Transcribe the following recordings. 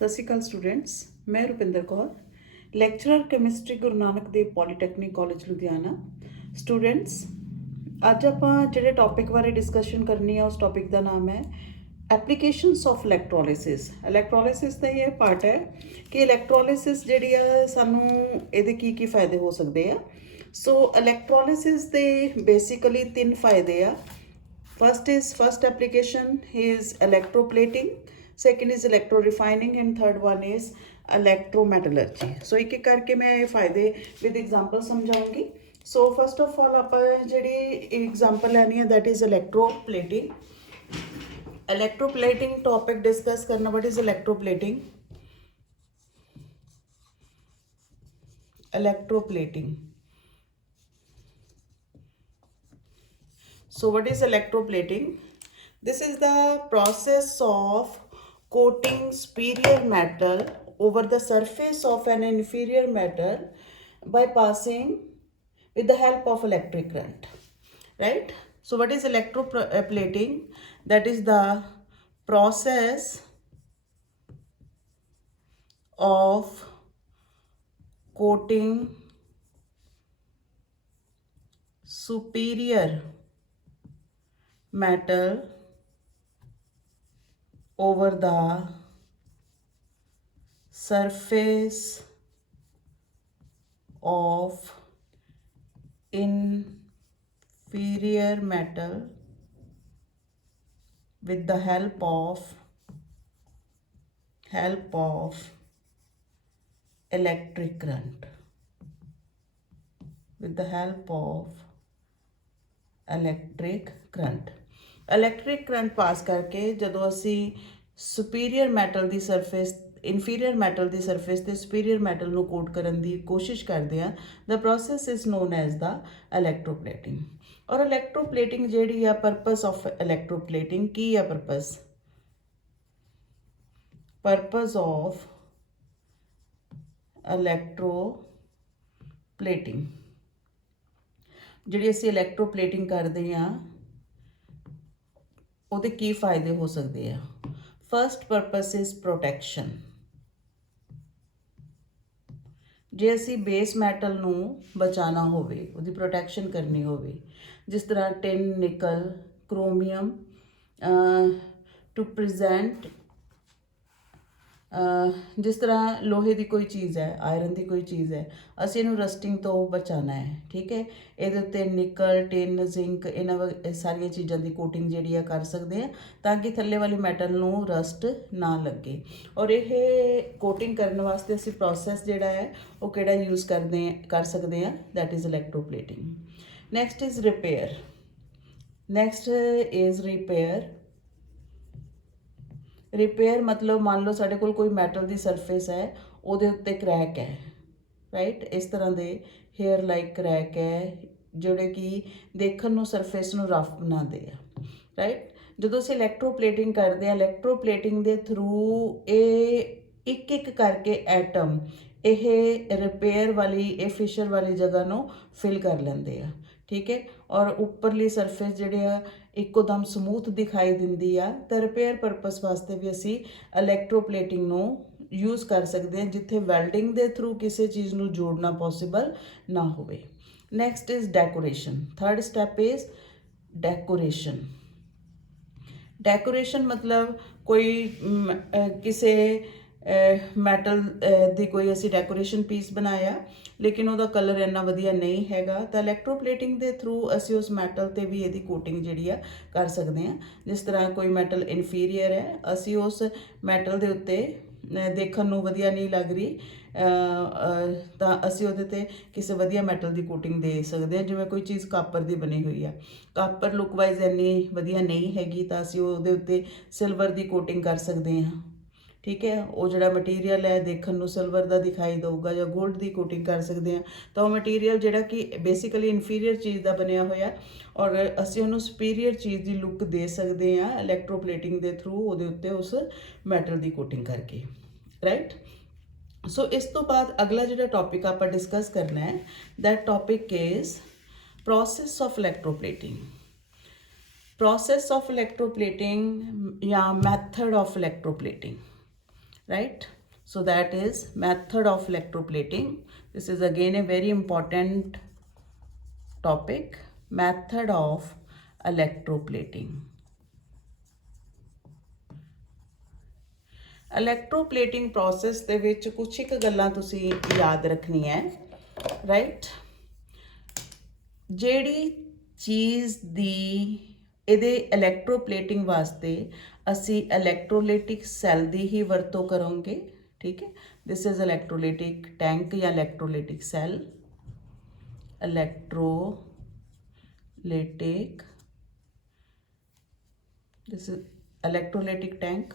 ਸਤਿ ਸ਼੍ਰੀ ਅਕਾਲ ਸਟੂਡੈਂਟਸ, ਮੈਂ Rupinder Kaur, lecturer chemistry Guru Nanak Dev polytechnic college Ludhiana. Students, ਅੱਜ ਆਪਾਂ ਜਿਹੜੇ ਟੌਪਿਕ ਬਾਰੇ ਡਿਸਕਸ਼ਨ ਕਰਨੀ ਆ ਉਸ ਟੌਪਿਕ ਦਾ ਨਾਮ ਹੈ ਐਪਲੀਕੇਸ਼ਨਸ ਆਫ ਇਲੈਕਟ੍ਰੋਲਿਸਿਸ। ਇਲੈਕਟ੍ਰੋਲਿਸਿਸ ਦਾ ਇਹ ਪਾਰਟ ਹੈ ਕਿ ਇਲੈਕਟ੍ਰੋਲਿਸਿਸ ਜਿਹੜੀ ਆ ਸਾਨੂੰ ਇਹਦੇ ਕੀ ਫਾਇਦੇ ਹੋ ਸਕਦੇ ਆ। ਸੋ ਇਲੈਕਟ੍ਰੋਲਿਸਿਸ ਦੇ ਬੇਸਿਕਲੀ 3 ਫਾਇਦੇ ਆ। First application is electroplating, second is electro refining, and third one is electrometallurgy. So एक एक करके मैं ये फायदे with example समझाऊंगी. So first of all आप जी example लेनी है that is electroplating. Electroplating topic discuss करना. What is electroplating? Electroplating. So what is electroplating? This is the process of coating superior metal over the surface of an inferior metal by passing with the help of electric current, right? So what is electroplating? That is the process of coating superior metal over the surface of inferior metal with the help of electric current. With the help of electric current. Electric current pass ਕਰਕੇ ਜਦੋਂ ਅਸੀਂ superior metal ਦੀ surface inferior metal ਦੀ surface ਤੇ superior metal ਨੂੰ coat ਕਰਨ ਦੀ ਕੋਸ਼ਿਸ਼ ਕਰਦੇ ਆ, the process is known as the electroplating. ਔਰ ਇਲੈਕਟ੍ਰੋਪਲੇਟਿੰਗ ਜਿਹੜੀ ਆ, ਪਰਪਸ ਆਫ ਇਲੈਕਟ੍ਰੋਪਲੇਟਿੰਗ ਕੀ ਆ? ਪਰਪਸ ਆਫ ਇਲੈਕਟ੍ਰੋਪਲੇਟਿੰਗ ਜਿਹੜੀ ਅਸੀਂ ਇਲੈਕਟ੍ਰੋਪਲੇਟਿੰਗ ਕਰਦੇ ਆ ਉਹਦੇ ਕੀ ਫਾਇਦੇ ਹੋ ਸਕਦੇ ਆ? First purpose is protection. ਜੇ ਅਸੀਂ ਬੇਸ ਮੈਟਲ ਨੂੰ ਬਚਾਉਣਾ ਹੋਵੇ, ਉਹਦੀ ਪ੍ਰੋਟੈਕਸ਼ਨ ਕਰਨੀ ਹੋਵੇ, ਜਿਸ ਤਰ੍ਹਾਂ ਟਿਨ, ਨਿਕਲ, ਕ੍ਰੋਮੀਅਮ, ਟੂ ਪ੍ਰੈਜ਼ੈਂਟ ਜਿਸ ਤਰ੍ਹਾਂ ਲੋਹੇ ਦੀ ਕੋਈ ਚੀਜ਼ ਹੈ, ਆਇਰਨ ਦੀ ਕੋਈ ਚੀਜ਼ ਹੈ, ਅਸੀਂ ਇਹਨੂੰ ਰਸਟਿੰਗ ਤੋਂ ਬਚਾਉਣਾ ਹੈ, ਠੀਕ ਹੈ। ਇਹਦੇ ਉੱਤੇ ਨਿਕਲ, ਟਿਨ, ਜ਼ਿੰਕ, ਇਹਨਾਂ ਸਾਰੀਆਂ ਚੀਜ਼ਾਂ ਦੀ ਕੋਟਿੰਗ ਜਿਹੜੀ ਆ ਕਰ ਸਕਦੇ ਆ ਤਾਂ ਕਿ ਥੱਲੇ ਵਾਲੀ ਮੈਟਲ ਨੂੰ ਰਸਟ ਨਾ ਲੱਗੇ। ਔਰ ਇਹ ਕੋਟਿੰਗ ਕਰਨ ਵਾਸਤੇ ਅਸੀਂ ਪ੍ਰੋਸੈਸ ਜਿਹੜਾ ਹੈ ਉਹ ਕਿਹੜਾ ਯੂਜ਼ ਕਰ ਸਕਦੇ ਆ? That is electroplating. Next is repair. Repair ਮਤਲਬ ਮੰਨ ਲਓ ਸਾਡੇ ਕੋਲ ਕੋਈ ਮੈਟਲ ਦੀ ਸਰਫੇਸ ਹੈ, ਉਹਦੇ ਉੱਤੇ ਕਰੈਕ ਹੈ, ਰਾਈਟ? ਇਸ ਤਰ੍ਹਾਂ ਦੇ ਹੇਅਰ ਲਾਈਕ ਕਰੈਕ ਹੈ ਜਿਹੜੇ ਕਿ ਦੇਖਣ ਨੂੰ ਸਰਫੇਸ ਨੂੰ ਰਫ ਬਣਾਉਂਦੇ ਆ, ਰਾਈਟ? ਜਦੋਂ ਅਸੀਂ ਇਲੈਕਟ੍ਰੋਪਲੇਟਿੰਗ ਕਰਦੇ ਆ, ਇਲੈਕਟ੍ਰੋਪਲੇਟਿੰਗ ਦੇ ਥਰੂ ਇਹ ਇੱਕ ਕਰਕੇ ਐਟਮ ਇਹ ਰਿਪੇਅਰ ਵਾਲੀ, ਇਹ ਫਿਸ਼ਰ ਵਾਲੀ ਜਗ੍ਹਾ ਨੂੰ ਫਿਲ ਕਰ ਲੈਂਦੇ ਆ, ਠੀਕ ਹੈ। ਔਰ ਉੱਪਰਲੀ ਸਰਫੇਸ ਜਿਹੜੇ ਆ ਇੱਕੋ ਦਮ ਸਮੂਥ ਦਿਖਾਈ ਦਿੰਦੀ ਆ। ਤਾਂ ਰਿਪੇਅਰ ਪਰਪਸ ਵਾਸਤੇ ਵੀ ਅਸੀਂ ਇਲੈਕਟ੍ਰੋਪਲੇਟਿੰਗ ਨੂੰ ਯੂਜ਼ ਕਰ ਸਕਦੇ ਹਾਂ, ਜਿੱਥੇ ਵੈਲਡਿੰਗ ਦੇ ਥਰੂ ਕਿਸੇ ਚੀਜ਼ ਨੂੰ ਜੋੜਨਾ ਪੋਸੀਬਲ ਨਾ ਹੋਵੇ। Next is decoration. Third step is decoration ਮਤਲਬ ਕੋਈ ਕਿਸੇ ਮੈਟਲ ਦੀ ਕੋਈ ਅਸੀਂ ਡੈਕੋਰੇਸ਼ਨ ਪੀਸ ਬਣਾਇਆ ਲੇਕਿਨ ਉਹਦਾ ਕਲਰ ਇੰਨਾ ਵਧੀਆ ਨਹੀਂ ਹੈਗਾ, ਤਾਂ ਇਲੈਕਟ੍ਰੋਪਲੇਟਿੰਗ ਦੇ ਥਰੂ ਅਸੀਂ ਉਸ ਮੈਟਲ 'ਤੇ ਵੀ ਇਹਦੀ ਕੋਟਿੰਗ ਜਿਹੜੀ ਆ ਕਰ ਸਕਦੇ ਹਾਂ। ਜਿਸ ਤਰ੍ਹਾਂ ਕੋਈ ਮੈਟਲ ਇਨਫੀਰੀਅਰ ਹੈ, ਅਸੀਂ ਉਸ ਮੈਟਲ ਦੇ ਉੱਤੇ ਦੇਖਣ ਨੂੰ ਵਧੀਆ ਨਹੀਂ ਲੱਗ ਰਹੀ ਤਾਂ ਅਸੀਂ ਉਹਦੇ 'ਤੇ ਕਿਸੇ ਵਧੀਆ ਮੈਟਲ ਦੀ ਕੋਟਿੰਗ ਦੇ ਸਕਦੇ ਹਾਂ। ਜਿਵੇਂ ਕੋਈ ਚੀਜ਼ ਕਾਪਰ ਦੀ ਬਣੀ ਹੋਈ ਆ, ਕਾਪਰ ਲੁੱਕ ਵਾਈਜ਼ ਇੰਨੀ ਵਧੀਆ ਨਹੀਂ ਹੈਗੀ ਤਾਂ ਅਸੀਂ ਉਹਦੇ ਉੱਤੇ ਸਿਲਵਰ ਦੀ ਕੋਟਿੰਗ ਕਰ ਸਕਦੇ ਹਾਂ, ਠੀਕ ਹੈ। ਉਹ ਜਿਹੜਾ ਮਟੀਰੀਅਲ ਹੈ ਦੇਖਣ ਨੂੰ ਸਿਲਵਰ ਦਾ ਦਿਖਾਈ ਦੇਊਗਾ, ਜਾਂ ਗੋਲਡ ਦੀ ਕੋਟਿੰਗ ਕਰ ਸਕਦੇ ਹਾਂ ਤਾਂ ਉਹ ਮਟੀਰੀਅਲ ਜਿਹੜਾ ਕਿ ਬੇਸਿਕਲੀ ਇਨਫੀਰੀਅਰ ਚੀਜ਼ ਦਾ ਬਣਿਆ ਹੋਇਆ ਔਰ ਅਸੀਂ ਉਹਨੂੰ ਸੁਪੀਰੀਅਰ ਚੀਜ਼ ਦੀ ਲੁੱਕ ਦੇ ਸਕਦੇ ਹਾਂ ਇਲੈਕਟ੍ਰੋਪਲੇਟਿੰਗ ਦੇ ਥਰੂ, ਉਹਦੇ ਉੱਤੇ ਉਸ ਮੈਟਲ ਦੀ ਕੋਟਿੰਗ ਕਰਕੇ, ਰਾਈਟ? ਸੋ ਇਸ ਤੋਂ ਬਾਅਦ ਅਗਲਾ ਜਿਹੜਾ ਟੌਪਿਕ ਆਪਾਂ ਡਿਸਕਸ ਕਰਨਾ ਹੈ, that topic is process of electroplating. process of electroplating या method of electroplating, right? So that is method of electroplating. This is again a very important topic, method of electroplating. Electroplating process ਦੇ ਵਿੱਚ ਕੁਛ ਇੱਕ ਗੱਲਾਂ ਤੁਸੀਂ ਯਾਦ ਰੱਖਣੀਆਂ ਹੈ, ਰਾਈਟ? ਜਿਹੜੀ ਚੀਜ਼ ਦੀ ਇਹਦੇ ਇਲੈਕਟ੍ਰੋਪਲੇਟਿੰਗ ਵਾਸਤੇ ਅਸੀਂ ਇਲੈਕਟ੍ਰੋਲਾਈਟਿਕ ਸੈੱਲ ਦੀ ਹੀ ਵਰਤੋਂ ਕਰਾਂਗੇ, ਠੀਕ ਹੈ? ਦਿਸ ਇਜ਼ ਇਲੈਕਟ੍ਰੋਲਾਈਟਿਕ ਟੈਂਕ ਜਾਂ electrolytic cell, electrolytic, this is electrolytic tank,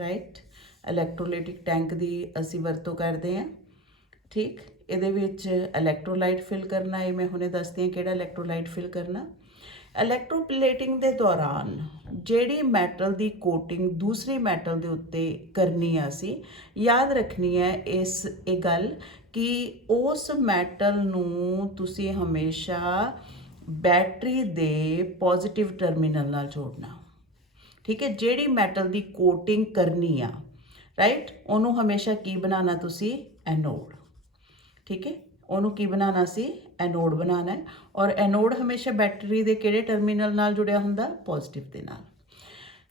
right? electrolytic tank ਦੀ ਅਸੀਂ ਵਰਤੋਂ ਕਰਦੇ ਹਾਂ, ਠੀਕ? ਇਹਦੇ ਵਿੱਚ ਇਲੈਕਟ੍ਰੋਲਾਈਟ ਫਿਲ ਕਰਨਾ ਹੈ, ਮੈਂ ਹੁਣੇ ਦੱਸਦੀ ਹਾਂ ਕਿਹੜਾ ਇਲੈਕਟ੍ਰੋਲਾਈਟ ਫਿਲ ਕਰਨਾ। ਇਲੈਕਟ੍ਰੋਪਲੇਟਿੰਗ ਦੇ ਦੌਰਾਨ ਜਿਹੜੀ ਮੈਟਲ ਦੀ ਕੋਟਿੰਗ ਦੂਸਰੀ ਮੈਟਲ ਦੇ ਉੱਤੇ ਕਰਨੀ ਆ, ਅਸੀਂ ਯਾਦ ਰੱਖਣੀ ਹੈ ਇਹ ਗੱਲ ਕਿ ਉਸ ਮੈਟਲ ਨੂੰ ਤੁਸੀਂ ਹਮੇਸ਼ਾ ਬੈਟਰੀ ਦੇ ਪੋਜ਼ਿਟਿਵ ਟਰਮੀਨਲ ਨਾਲ ਜੋੜਨਾ, ਠੀਕ ਹੈ? ਜਿਹੜੀ ਮੈਟਲ ਦੀ ਕੋਟਿੰਗ ਕਰਨੀ ਆ, ਰਾਈਟ, ਉਹਨੂੰ ਹਮੇਸ਼ਾ ਕੀ ਬਣਾਉਣਾ ਤੁਸੀਂ? ਐਨੋਡ, ਠੀਕ ਹੈ? ਉਹਨੂੰ ਕੀ ਬਣਾਉਣਾ ਸੀ? ਐਨੋਡ ਬਣਾਉਣਾ ਹੈ। ਔਰ ਐਨੋਡ ਹਮੇਸ਼ਾ ਬੈਟਰੀ ਦੇ ਕਿਹੜੇ ਟਰਮੀਨਲ ਨਾਲ ਜੁੜਿਆ ਹੁੰਦਾ? ਪੋਜ਼ਿਟਿਵ ਦੇ ਨਾਲ।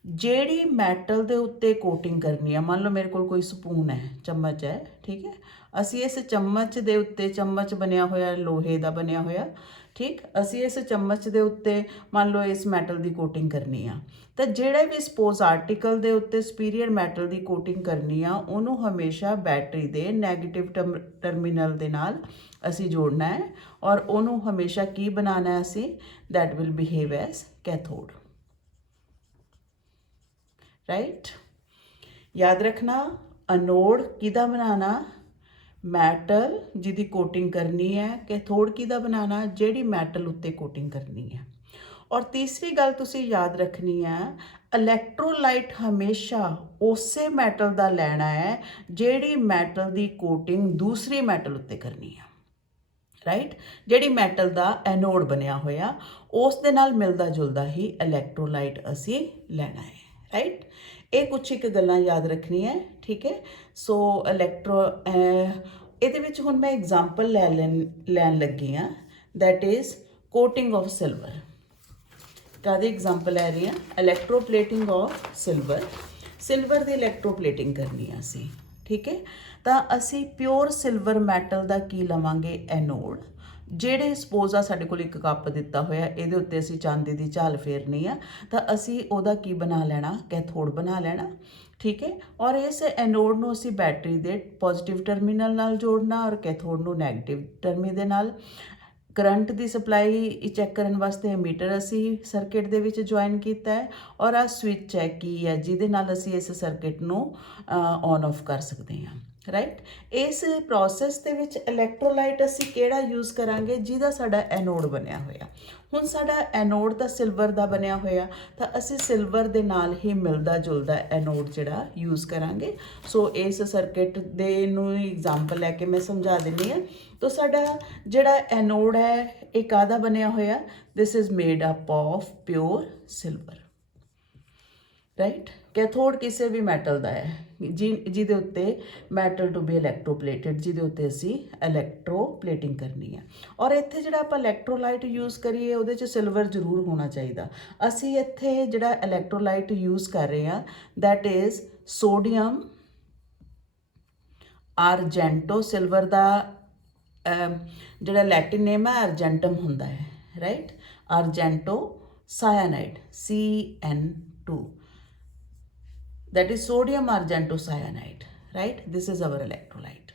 ਜਿਹੜੀ ਮੈਟਲ ਦੇ ਉੱਤੇ ਕੋਟਿੰਗ ਕਰਨੀ ਆ, ਮੰਨ ਲਓ ਮੇਰੇ ਕੋਲ ਕੋਈ ਸਪੂਨ ਹੈ, ਚਮਚ ਹੈ, ਠੀਕ ਹੈ? ਅਸੀਂ ਇਸ ਚਮਚ ਦੇ ਉੱਤੇ, ਚਮਚ ਬਣਿਆ ਹੋਇਆ ਲੋਹੇ ਦਾ ਬਣਿਆ ਹੋਇਆ, ਠੀਕ? ਅਸੀਂ ਇਸ ਚਮਚ ਦੇ ਉੱਤੇ ਮੰਨ ਲਓ ਇਸ ਮੈਟਲ ਦੀ ਕੋਟਿੰਗ ਕਰਨੀ ਆ, ਤਾਂ ਜਿਹੜੇ ਵੀ ਸਪੋਜ਼ ਆਰਟੀਕਲ ਦੇ ਉੱਤੇ ਸੁਪੀਰੀਅਰ ਮੈਟਲ ਦੀ ਕੋਟਿੰਗ ਕਰਨੀ ਆ, ਉਹਨੂੰ ਹਮੇਸ਼ਾ ਬੈਟਰੀ ਦੇ ਨੈਗੇਟਿਵ ਟਰਮੀਨਲ ਦੇ ਨਾਲ ਅਸੀਂ ਜੋੜਨਾ ਹੈ। ਔਰ ਉਹਨੂੰ ਹਮੇਸ਼ਾ ਕੀ ਬਣਾਉਣਾ ਹੈ ਅਸੀਂ? That will behave as cathode, right? ਯਾਦ ਰੱਖਣਾ, ਅਨੋਡ ਕਿਹਦਾ ਬਣਾਉਣਾ? ਮੈਟਲ ਜਿਹਦੀ ਕੋਟਿੰਗ ਕਰਨੀ ਹੈ। ਕੈਥੋਡ ਕਿਹਦਾ ਬਣਾਉਣਾ? ਜਿਹੜੀ ਮੈਟਲ ਉੱਤੇ ਕੋਟਿੰਗ ਕਰਨੀ ਹੈ। ਔਰ ਤੀਸਰੀ ਗੱਲ ਤੁਸੀਂ ਯਾਦ ਰੱਖਣੀ ਹੈ, ਇਲੈਕਟ੍ਰੋਲਾਈਟ ਹਮੇਸ਼ਾ ਉਸੇ ਮੈਟਲ ਦਾ ਲੈਣਾ ਹੈ ਜਿਹੜੀ ਮੈਟਲ ਦੀ ਕੋਟਿੰਗ ਦੂਸਰੀ ਮੈਟਲ ਉੱਤੇ ਕਰਨੀ ਹੈ, ਰਾਈਟ? ਜਿਹੜੀ ਮੈਟਲ ਦਾ ਐਨੋਡ ਬਣਿਆ ਹੋਇਆ ਉਸ ਦੇ ਨਾਲ ਮਿਲਦਾ ਜੁਲਦਾ ਹੀ ਇਲੈਕਟ੍ਰੋਲਾਈਟ ਅਸੀਂ ਲੈਣਾ ਹੈ, ਰਾਈਟ? ਇਹ ਕੁਛ ਇੱਕ ਗੱਲਾਂ ਯਾਦ ਰੱਖਣੀਆਂ, ਠੀਕ ਹੈ? ਸੋ ਇਹਦੇ ਵਿੱਚ ਹੁਣ ਮੈਂ ਐਗਜ਼ਾਮਪਲ ਲੈਣ ਲੱਗੀ ਹਾਂ, that is coating of silver. ਕਾਹਦੀ ਐਗਜ਼ਾਮਪਲ ਲੈ ਰਹੀ ਹਾਂ? Electroplating of silver. Silver the electroplating ਕਰਨੀ ਆ ਅਸੀਂ, ਠੀਕ ਹੈ? ਤਾਂ ਅਸੀਂ ਪਿਓਰ ਸਿਲਵਰ ਮੈਟਲ ਦਾ ਕੀ ਲਵਾਂਗੇ? ਐਨੋਡ। ਜਿਹੜੇ ਸਪੋਜ਼ ਆ ਸਾਡੇ ਕੋਲ ਇੱਕ ਕੱਪ ਦਿੱਤਾ ਹੋਇਆ, ਇਹਦੇ ਉੱਤੇ ਅਸੀਂ ਚਾਂਦੀ ਦੀ ਝਾਲ ਫੇਰਨੀ ਆ, ਤਾਂ ਅਸੀਂ ਉਹਦਾ ਕੀ ਬਣਾ ਲੈਣਾ? ਕੈਥੋਡ ਬਣਾ ਲੈਣਾ, ਠੀਕ ਹੈ? ਔਰ ਇਸ ਐਨੋਡ ਨੂੰ ਅਸੀਂ ਬੈਟਰੀ ਦੇ ਪੋਜ਼ਿਟਿਵ ਟਰਮੀਨਲ ਨਾਲ ਜੋੜਨਾ ਔਰ ਕੈਥੋਡ ਨੂੰ ਨੈਗੇਟਿਵ ਟਰਮੀ ਦੇ ਨਾਲ। ਕਰੰਟ ਦੀ ਸਪਲਾਈ ਚੈੱਕ ਕਰਨ ਵਾਸਤੇ ਮੀਟਰ ਅਸੀਂ ਸਰਕਿਟ ਦੇ ਵਿੱਚ ਜੁਆਇਨ ਕੀਤਾ ਹੈ। ਔਰ ਆਹ ਸਵਿਚ ਹੈ ਕੀ ਹੈ ਜਿਹਦੇ ਨਾਲ ਅਸੀਂ ਇਸ ਸਰਕਿਟ ਨੂੰ ਔਨ ਆਫ ਕਰ ਸਕਦੇ ਹਾਂ, ਰਾਈਟ? ਇਸ ਪ੍ਰੋਸੈਸ ਦੇ ਵਿੱਚ ਇਲੈਕਟ੍ਰੋਲਾਈਟ ਅਸੀਂ ਕਿਹੜਾ ਯੂਜ਼ ਕਰਾਂਗੇ? ਜਿਹਦਾ ਸਾਡਾ ਐਨੋਡ ਬਣਿਆ ਹੋਇਆ। ਹੁਣ ਸਾਡਾ ਐਨੋਡ ਤਾਂ ਸਿਲਵਰ ਦਾ ਬਣਿਆ ਹੋਇਆ, ਤਾਂ ਅਸੀਂ ਸਿਲਵਰ ਦੇ ਨਾਲ ਹੀ ਮਿਲਦਾ ਜੁਲਦਾ ਐਨੋਡ ਜਿਹੜਾ ਯੂਜ਼ ਕਰਾਂਗੇ। ਸੋ ਇਸ ਸਰਕਿਟ ਦੇ ਨੂੰ ਐਗਜ਼ਾਮਪਲ ਲੈ ਕੇ ਮੈਂ ਸਮਝਾ ਦਿੰਦੀ ਹਾਂ। ਤਾਂ ਸਾਡਾ ਜਿਹੜਾ ਐਨੋਡ ਹੈ ਇਹ ਕਾਹਦਾ ਬਣਿਆ ਹੋਇਆ? This is made up of pure silver, right? Cathode ਕਿਸੇ ਵੀ ਮੈਟਲ ਦਾ ਹੈ ਜਿਹਦੇ ਉੱਤੇ ਮੈਟਲ ਟੂ ਬੀ ਇਲੈਕਟ੍ਰੋਪਲੇਟਡ, ਜਿਹਦੇ ਉੱਤੇ ਅਸੀਂ ਇਲੈਕਟ੍ਰੋਪਲੇਟਿੰਗ ਕਰਨੀ ਹੈ। ਔਰ ਇੱਥੇ ਜਿਹੜਾ ਆਪਾਂ ਇਲੈਕਟ੍ਰੋਲਾਈਟ ਯੂਜ਼ ਕਰੀਏ ਉਹਦੇ 'ਚ ਸਿਲਵਰ ਜ਼ਰੂਰ ਹੋਣਾ ਚਾਹੀਦਾ। ਅਸੀਂ ਇੱਥੇ ਜਿਹੜਾ ਇਲੈਕਟ੍ਰੋਲਾਈਟ ਯੂਜ਼ ਕਰ ਰਹੇ ਹਾਂ that is sodium argento. Silver ਦਾ ਜਿਹੜਾ ਲੈਟਿਨ ਨੇਮ ਹੈ ਅਰਜੈਂਟਮ ਹੁੰਦਾ ਹੈ, right? Argento cyanide, CN2, that is sodium argento cyanide, right? This is our electrolyte.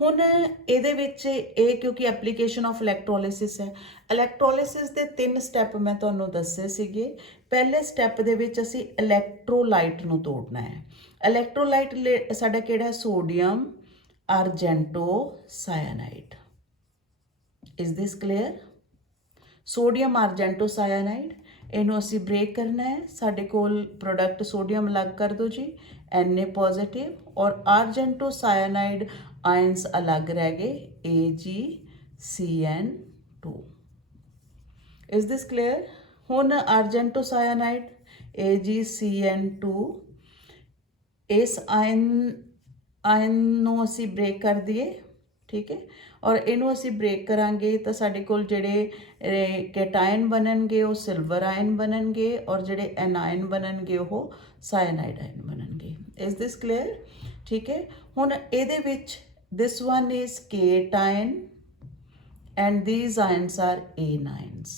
ਹੁਣ ਇਹਦੇ ਵਿੱਚ ਇਹ ਕਿਉਂਕਿ ਐਪਲੀਕੇਸ਼ਨ ਆਫ ਇਲੈਕਟ੍ਰੋਲਿਸਿਸ ਹੈ, ਇਲੈਕਟ੍ਰੋਲਿਸਿਸ ਦੇ 3 ਸਟੈਪ ਮੈਂ ਤੁਹਾਨੂੰ ਦੱਸੇ ਸੀਗੇ। ਪਹਿਲੇ ਸਟੈਪ ਦੇ ਵਿੱਚ ਅਸੀਂ ਇਲੈਕਟ੍ਰੋਲਾਈਟ ਨੂੰ ਤੋੜਨਾ ਹੈ। ਇਲੈਕਟ੍ਰੋਲਾਈਟ ਸਾਡਾ ਕਿਹੜਾ? Sodium argento cyanide. Is this clear? Sodium argento cyanide, ਇਹਨੂੰ ਅਸੀਂ ਬ੍ਰੇਕ ਕਰਨਾ ਹੈ। ਸਾਡੇ ਕੋਲ ਪ੍ਰੋਡਕਟ ਸੋਡੀਅਮ ਅਲੱਗ ਕਰ ਦਿਓ ਜੀ, Na ਪੋਜ਼ਿਟਿਵ, ਔਰ ਆਰਜੈਂਟੋ ਸਾਇਨਾਈਡ ਆਇਨਸ ਅਲੱਗ ਰਹਿ ਗਏ, AgCN2। Is this clear? ਹੁਣ ਆਰਜੈਂਟੋ ਸਾਇਨਾਈਡ AgCN2 ਇਸ ਆਇਨ ਨੂੰ ਅਸੀਂ ਬ੍ਰੇਕ ਕਰ ਦਈਏ, ਠੀਕ ਹੈ। ਔਰ ਇਹਨੂੰ ਅਸੀਂ ਬ੍ਰੇਕ ਕਰਾਂਗੇ ਤਾਂ ਸਾਡੇ ਕੋਲ ਜਿਹੜੇ ਕੈਟਾਇਨ ਬਣਨਗੇ ਉਹ ਸਿਲਵਰ ਆਇਨ ਬਣਨਗੇ, ਔਰ ਜਿਹੜੇ ਐਨਾਇਨ ਬਣਨਗੇ ਉਹ ਸਾਇਨਾਈਡ ਆਇਨ ਬਣਨਗੇ। Is this clear? ਠੀਕ ਹੈ। ਹੁਣ ਇਹਦੇ ਵਿੱਚ this one is cation and these ions are anions।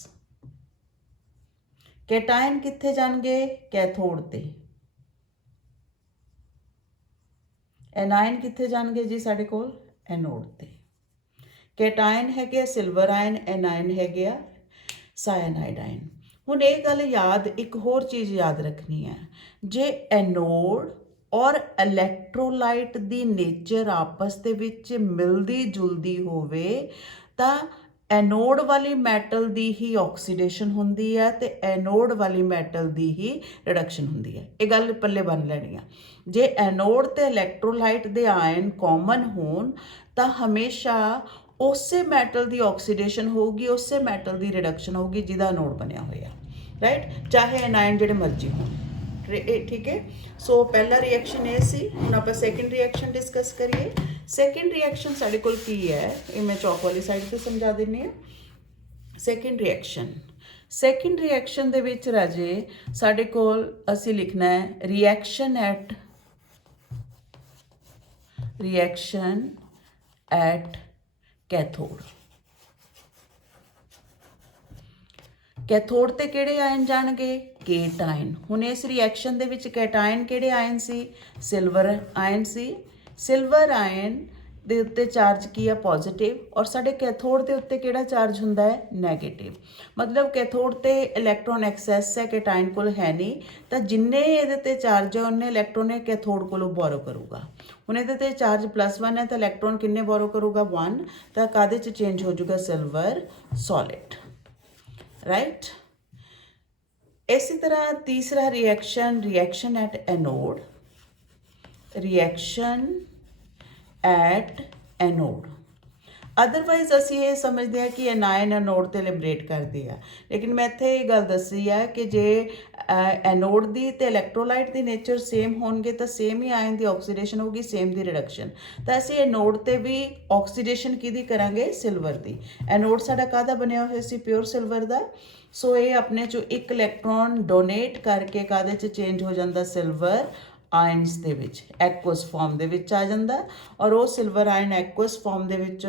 cation ਕਿੱਥੇ ਜਾਣਗੇ? ਕੈਥੋਡ ਤੇ। ਐਨਾਇਨ ਕਿੱਥੇ ਜਾਣਗੇ ਜੀ? ਸਾਡੇ ਕੋਲ ਐਨੋਡ ਤੇ। ਕੈਟਾਇਨ ਹੈਗੇ ਸਿਲਵਰ ਆਇਨ, ਐਨਾਇਨ ਹੈਗੇ ਆ ਸਾਇਨਾਈਡ ਆਇਨ। ਹੁਣ ਇਹ ਗੱਲ ਯਾਦ, ਇੱਕ ਹੋਰ ਚੀਜ਼ ਯਾਦ ਰੱਖਣੀ ਹੈ, ਜੇ ਐਨੋਡ ਔਰ ਇਲੈਕਟ੍ਰੋਲਾਈਟ ਦੀ ਨੇਚਰ ਆਪਸ ਦੇ ਵਿੱਚ ਮਿਲਦੀ ਜੁਲਦੀ ਹੋਵੇ ਤਾਂ ਐਨੋਡ ਵਾਲੀ ਮੈਟਲ ਦੀ ਹੀ ਆਕਸੀਡੇਸ਼ਨ ਹੁੰਦੀ ਹੈ ਤੇ ਐਨੋਡ ਵਾਲੀ ਮੈਟਲ ਦੀ ਹੀ ਰਿਡਕਸ਼ਨ ਹੁੰਦੀ ਹੈ। ਇਹ ਗੱਲ ਪੱਲੇ ਬੰਨ ਲੈਣੀ ਆ। ਜੇ ਐਨੋਡ ਤੇ ਇਲੈਕਟ੍ਰੋਲਾਈਟ ਦੇ ਆਇਨ ਕਾਮਨ ਹੋਣ ਤਾਂ ਹਮੇਸ਼ਾ ਉਸੇ ਮੈਟਲ ਦੀ ਆਕਸੀਡੇਸ਼ਨ ਹੋਊਗੀ, ਉਸੇ ਮੈਟਲ ਦੀ ਰਿਡਕਸ਼ਨ ਹੋਊਗੀ ਜਿਹਦਾ ਐਨੋਡ ਬਣਿਆ ਹੋਇਆ, ਰਾਈਟ, ਚਾਹੇ ਐਨਾਇਨ ਜਿਹੜੇ ਮਰਜ਼ੀ ਹੋਣ। ਠੀਕ ਹੈ। ਸੋ ਪਹਿਲਾ ਰਿਐਕਸ਼ਨ ਇਹ ਸੀ। ਹੁਣ ਆਪਾਂ ਸੈਕਿੰਡ ਰਿਐਕਸ਼ਨ ਡਿਸਕਸ ਕਰੀਏ। ਸੈਕਿੰਡ ਰਿਐਕਸ਼ਨ ਸਾਡੇ ਕੋਲ ਕੀ ਹੈ, ਇਹ ਮੈਂ ਚੌਕ ਵਾਲੀ ਸਾਈਡ ਤੇ ਸਮਝਾ ਦਿੰਨੀ ਹਾਂ। ਸੈਕਿੰਡ ਰਿਐਕਸ਼ਨ ਦੇ ਵਿੱਚ ਰਾਜੇ ਸਾਡੇ ਕੋਲ ਅਸੀਂ ਲਿਖਣਾ ਹੈ ਰਿਐਕਸ਼ਨ ਐਟ ਕੈਥੋਡ। ਕੈਥੋਡ ਤੇ ਕਿਹੜੇ ਆਇਨ ਜਾਣਗੇ? ਕੇਟਾਇਨ। ਹੁਣ ਇਸ ਰਿਐਕਸ਼ਨ ਦੇ ਵਿੱਚ ਕੈਟਾਇਨ ਕਿਹੜੇ ਆਇਨ ਸੀ? ਸਿਲਵਰ ਆਇਨ ਸੀ। ਸਿਲਵਰ ਆਇਨ ਦੇ ਉੱਤੇ ਚਾਰਜ ਕੀ ਆ? ਪੋਜ਼ਿਟਿਵ। ਔਰ ਸਾਡੇ ਕੈਥੋਡ ਦੇ ਉੱਤੇ ਕਿਹੜਾ ਚਾਰਜ ਹੁੰਦਾ ਹੈ? ਨੈਗੇਟਿਵ। ਮਤਲਬ ਕੈਥੋਡ ਤੇ ਇਲੈਕਟ੍ਰੋਨ ਐਕਸੈਸ ਹੈ, ਕੈਟਾਇਨ ਕੋਲ ਹੈ ਨਹੀਂ, ਤਾਂ ਜਿੰਨੇ ਇਹਦੇ ਤੇ ਚਾਰਜ ਹੈ ਉਹਨੇ ਇਲੈਕਟ੍ਰੋਨ ਇਹ ਕੈਥੋਡ ਕੋਲੋਂ ਬੋਰੋ ਕਰੂਗਾ। ਹੁਣ ਇਹਦੇ ਤੇ ਚਾਰਜ +1 ਹੈ ਤਾਂ ਇਲੈਕਟ੍ਰੋਨ ਕਿੰਨੇ ਬੋਰੋ ਕਰੂਗਾ? 1। ਤਾਂ ਕਾਹਦੇ 'ਚ ਚੇਂਜ ਹੋ ਜਾਊਗਾ? Silver solid, right. ਇਸੇ ਤਰ੍ਹਾਂ ਤੀਸਰਾ ਰਿਐਕਸ਼ਨ ਐਟ ਐਨੋਡ। ਅਦਰਵਾਈਜ਼ ਅਸੀਂ ਇਹ ਸਮਝਦੇ ਹਾਂ ਕਿ ਐਨਾਇਨ ਐਨੋਡ ਤੇ ਲਿਬਰੇਟ ਕਰਦੇ ਆ, ਲੇਕਿਨ ਮੈਂ ਇੱਥੇ ਇਹ ਗੱਲ ਦੱਸੀ ਆ ਕਿ ਜੇ ਐਨੋਡ ਦੀ ਤੇ ਇਲੈਕਟ੍ਰੋਲਾਈਟ ਦੀ ਨੇਚਰ ਸੇਮ ਹੋਣਗੇ ਤਾਂ ਸੇਮ ਹੀ ਆਇਨ ਦੀ ਆਕਸੀਡੇਸ਼ਨ ਹੋਊਗੀ, ਸੇਮ ਦੀ ਰਿਡਕਸ਼ਨ। ਤਾਂ ਅਸੀਂ ਐਨੋਡ ਤੇ ਵੀ ਆਕਸੀਡੇਸ਼ਨ ਕਿਹਦੀ ਕਰਾਂਗੇ? ਸਿਲਵਰ ਦੀ। ਐਨੋਡ ਸਾਡਾ ਕਾਹਦਾ ਬਣਿਆ ਹੋਇਆ ਸੀ? ਪਿਓਰ ਸਿਲਵਰ ਦਾ। ਸੋ ਇਹ ਆਪਣੇ ਚੋਂ ਇੱਕ ਇਲੈਕਟ੍ਰੋਨ ਡੋਨੇਟ ਕਰਕੇ ਕਾਹਦੇ 'ਚ ਚੇਂਜ ਹੋ ਜਾਂਦਾ? ਸਿਲਵਰ ਆਇਨਸ ਦੇ ਵਿੱਚ, ਐਕੁਅਸ ਫਾਰਮ ਦੇ ਵਿੱਚ ਆ ਜਾਂਦਾ। ਔਰ ਉਹ ਸਿਲਵਰ ਆਇਨ ਐਕੁਅਸ ਫਾਰਮ ਦੇ ਵਿੱਚ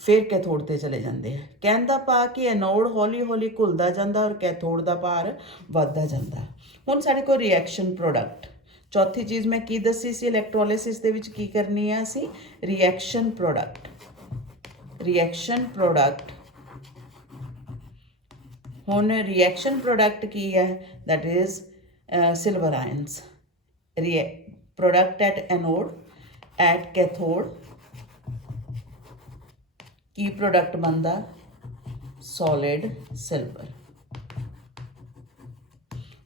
ਫਿਰ ਕੈਥੋਡ ਤੇ ਚਲੇ ਜਾਂਦੇ ਆ। ਕਹਿਣ ਦਾ ਭਾਵ ਕਿ ਐਨੋਡ ਹੌਲੀ ਹੌਲੀ ਘੁਲਦਾ ਜਾਂਦਾ ਔਰ ਕੈਥੋਡ ਦਾ ਭਾਰ ਵੱਧਦਾ ਜਾਂਦਾ। ਹੁਣ ਸਾਡੇ ਕੋਲ ਰਿਐਕਸ਼ਨ ਪ੍ਰੋਡਕਟ, ਚੌਥੀ ਚੀਜ਼ ਮੈਂ ਕੀ ਦੱਸੀ ਸੀ ਇਲੈਕਟ੍ਰੋਲਿਸਿਸ ਦੇ ਵਿੱਚ ਕੀ ਕਰਨੀ ਹੈ ਅਸੀਂ? Reaction product. ਹੁਣ ਰਿਐਕਸ਼ਨ ਪ੍ਰੋਡਕਟ ਕੀ ਹੈ? That is silver ions। product at anode, at cathode Ki product ਬਣਦਾ? solid silver।